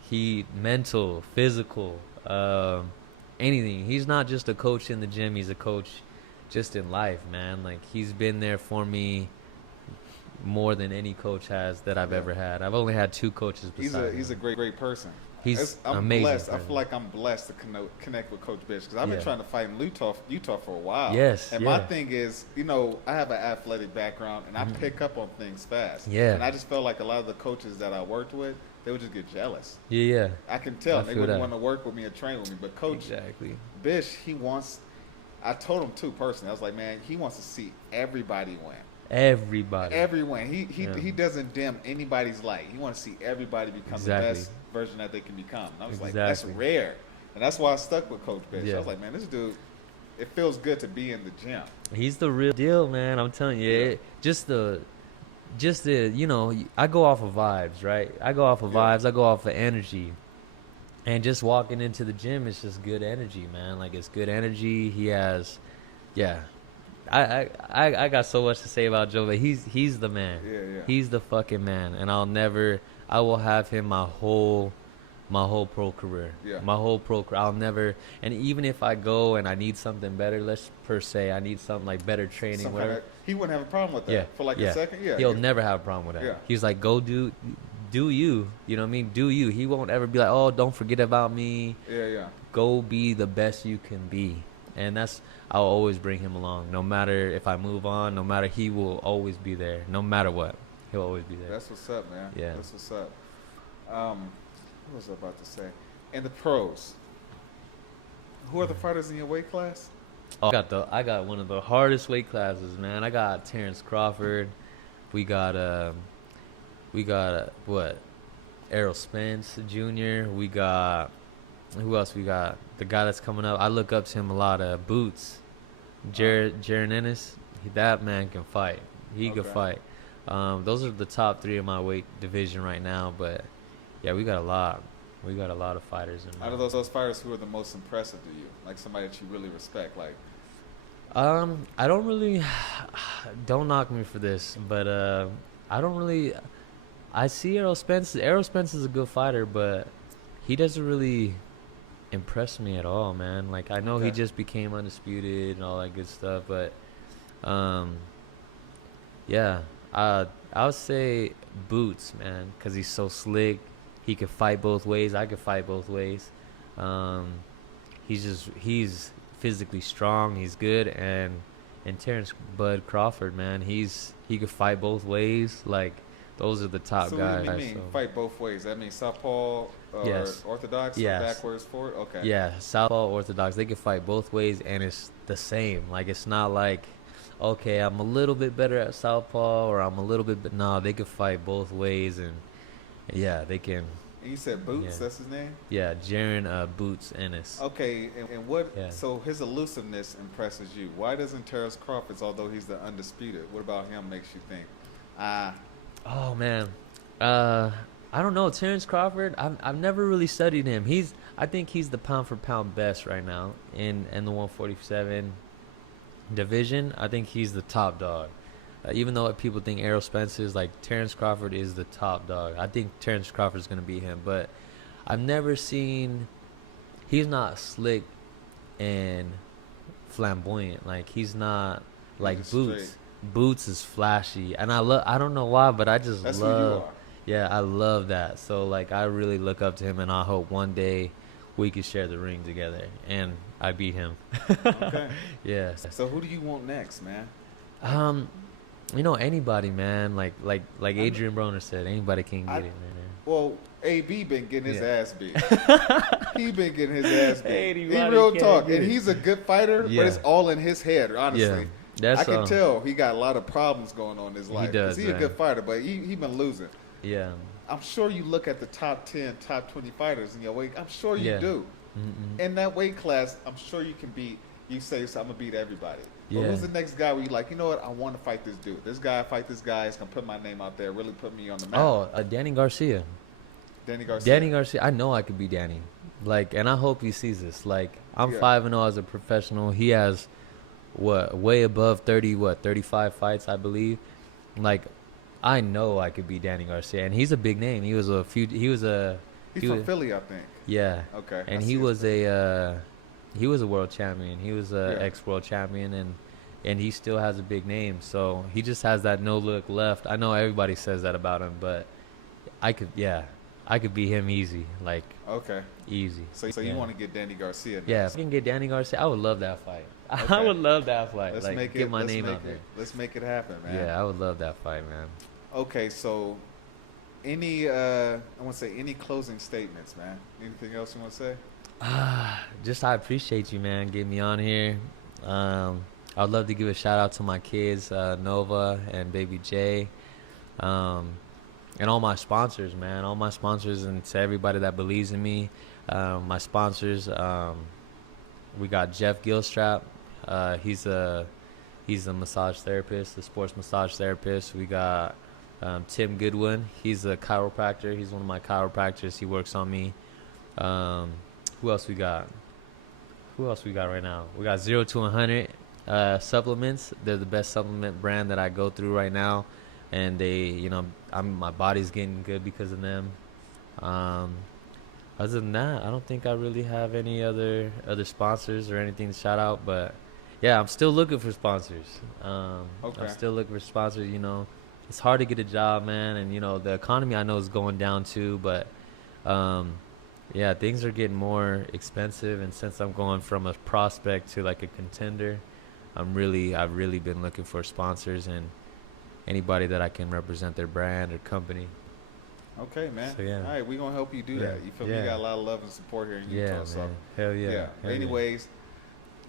he mental, physical, anything. He's not just a coach in the gym, he's a coach just in life, man. Like he's been there for me more than any coach has that I've ever had. I've only had 2 coaches besides he's a great person. I'm amazing. Blessed. I feel like I'm blessed to connect with Coach Bish because I've been trying to fight in Utah for a while. Yes. And my thing is, you know, I have an athletic background and I pick up on things fast. Yeah. And I just felt like a lot of the coaches that I worked with, they would just get jealous. Yeah. I can tell they wouldn't want to work with me or train with me. But Coach Bish, I told him too personally. I was like, man, he wants to see everybody win. Everyone. He doesn't dim anybody's light. He wants to see everybody become the best version that they can become. And I was like, that's rare. And that's why I stuck with Coach Bish. I was like, man, this dude, it feels good to be in the gym. He's the real deal, man. I'm telling you. Just the, you know, I go off of vibes, right? I go off of vibes. I go off of energy. And just walking into the gym, it's just good energy, man. Like, it's good energy. He has, I got so much to say about Joe, but he's the man. He's the fucking man, and I will have him my whole pro career. My whole pro career. I'll never, and even if I go and I need something better, let's per se, I need something like better training, whatever. He wouldn't have a problem with that for like a second. He'll never have a problem with that. He's like, go do you know what I mean? Do you. He won't ever be like, oh, don't forget about me. Go be the best you can be. And I'll always bring him along. No matter if I move on, no matter, he will always be there. No matter what, he'll always be there. That's what's up, man. Yeah. That's what's up. What was I about to say? And the pros. Who are the fighters in your weight class? Oh, I got one of the hardest weight classes, man. I got Terrence Crawford. We got what? Errol Spence Jr. We got, who else we got? The guy that's coming up. I look up to him a lot. Boots. Jaron Ennis. That man can fight. He can fight. Those are the top 3 of my weight division right now. But yeah, we got a lot. We got a lot of fighters in there. Out of those fighters, who are the most impressive to you? Like somebody that you really respect? Like, I don't really. Don't knock me for this, but I don't really. I see Errol Spence. Errol Spence is a good fighter, but he doesn't really impress me at all, man. Like, I know he just became undisputed and all that good stuff, but yeah, I would say Boots, man, because he's so slick. He could fight both ways. I could fight both ways. He's physically strong. He's good. And Terrence Bud Crawford, man, he could fight both ways. Like, those are the top guys. So what do you mean fight both ways? That means southpaw or orthodox or backwards forward? Okay. Yeah, southpaw, orthodox. They can fight both ways, and it's the same. Like, it's not like, okay, I'm a little bit better at southpaw or I'm a little bit... No, they can fight both ways, and yeah, they can... And you said Boots, that's his name? Yeah, Jaron Boots Ennis. Okay, and what... Yeah. So his elusiveness impresses you. Why doesn't Terrence Crawford, although he's the undisputed, what about him makes you think, Oh, man. I don't know. Terrence Crawford, I've never really studied him. I think he's the pound for pound best right now in the 147 division. I think he's the top dog. Even though people think Errol Spence is, like, Terrence Crawford is the top dog. I think Terrence Crawford's going to beat him. But I've never seen, he's not slick and flamboyant. Like, he's not like Boots. Straight. Boots is flashy. And I don't know why, but I just That's love. who you are. Yeah, I love that. So, like, I really look up to him, and I hope one day we could share the ring together, and I beat him. Okay. Yeah. So who do you want next, man? You know, anybody, man. Like Adrian Broner said, anybody can get it, man. Well, AB been getting his ass beat. He been getting his ass beat. Anybody He real can talk, get and it. he's a good fighter, but it's all in his head, honestly. Yeah. I can tell he got a lot of problems going on in his life. He does, He's a good fighter, but he been losing. Yeah. I'm sure you look at the top 10, top 20 fighters in your weight. I'm sure you do. Mm-mm. In that weight class, I'm sure you can beat. You say, so I'm gonna beat everybody. Yeah. But who's the next guy where you like, you know what? I want to fight this dude. This guy, fight this guy. It's gonna put my name out there. Really put me on the map. Oh, Danny Garcia. Danny Garcia. Danny Garcia. I know I could beat Danny. Like, and I hope he sees this. Like, I'm 5-0 as a professional. He has way above 35 fights, I believe. Like, I know I could beat Danny Garcia, and he's a big name. He's from Philly, I think. Yeah. Okay. And he was a world champion. He was a ex-world champion, and he still has a big name. So he just has that no look left. I know everybody says that about him, but I could beat him easy. Like, okay, easy. So you want to get Danny Garcia next? Yeah, if I can get Danny Garcia, I would love that fight. Okay. I would love that fight. Let's like, make get it, my let's name make out there. Let's make it happen, man. Yeah, I would love that fight, man. Okay, so any I want to say any closing statements, man. Anything else you want to say? Just I appreciate you, man, getting me on here. I'd love to give a shout out to my kids, Nova and baby Jay, and all my sponsors, man. All my sponsors, and to everybody that believes in me. My sponsors, we got Jeff Gilstrap. He's a massage therapist, a sports massage therapist. We got Tim Goodwin. He's a chiropractor. He's one of my chiropractors. He works on me. Who else we got? Right now? We got 0 to 100 supplements. They're the best supplement brand that I go through right now, and they, my body's getting good because of them. Other than that, I don't think I really have any other sponsors or anything to shout out. But yeah, I'm still looking for sponsors. Okay. I'm still looking for sponsors. It's hard to get a job, man, and the economy I know is going down too. But yeah, things are getting more expensive, and since I'm going from a prospect to like a contender, I've really been looking for sponsors and anybody that I can represent their brand or company. Okay, man. So, yeah. All right, we're going to help you do that. You feel me? You got a lot of love and support here in Utah. Yeah, so. man. Hell yeah. Hell Anyways,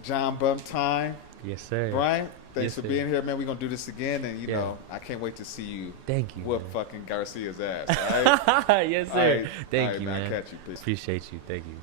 Jon BumpTime Yes, sir. Bryant, thanks Yes, for sir. being here, man. We're going to do this again, and, I can't wait to see you Thank you, whoop man. fucking Garcia's ass, all right? Yes, sir. All right. Thank All right, you, man. man. Catch you. Peace. Appreciate you. Thank you.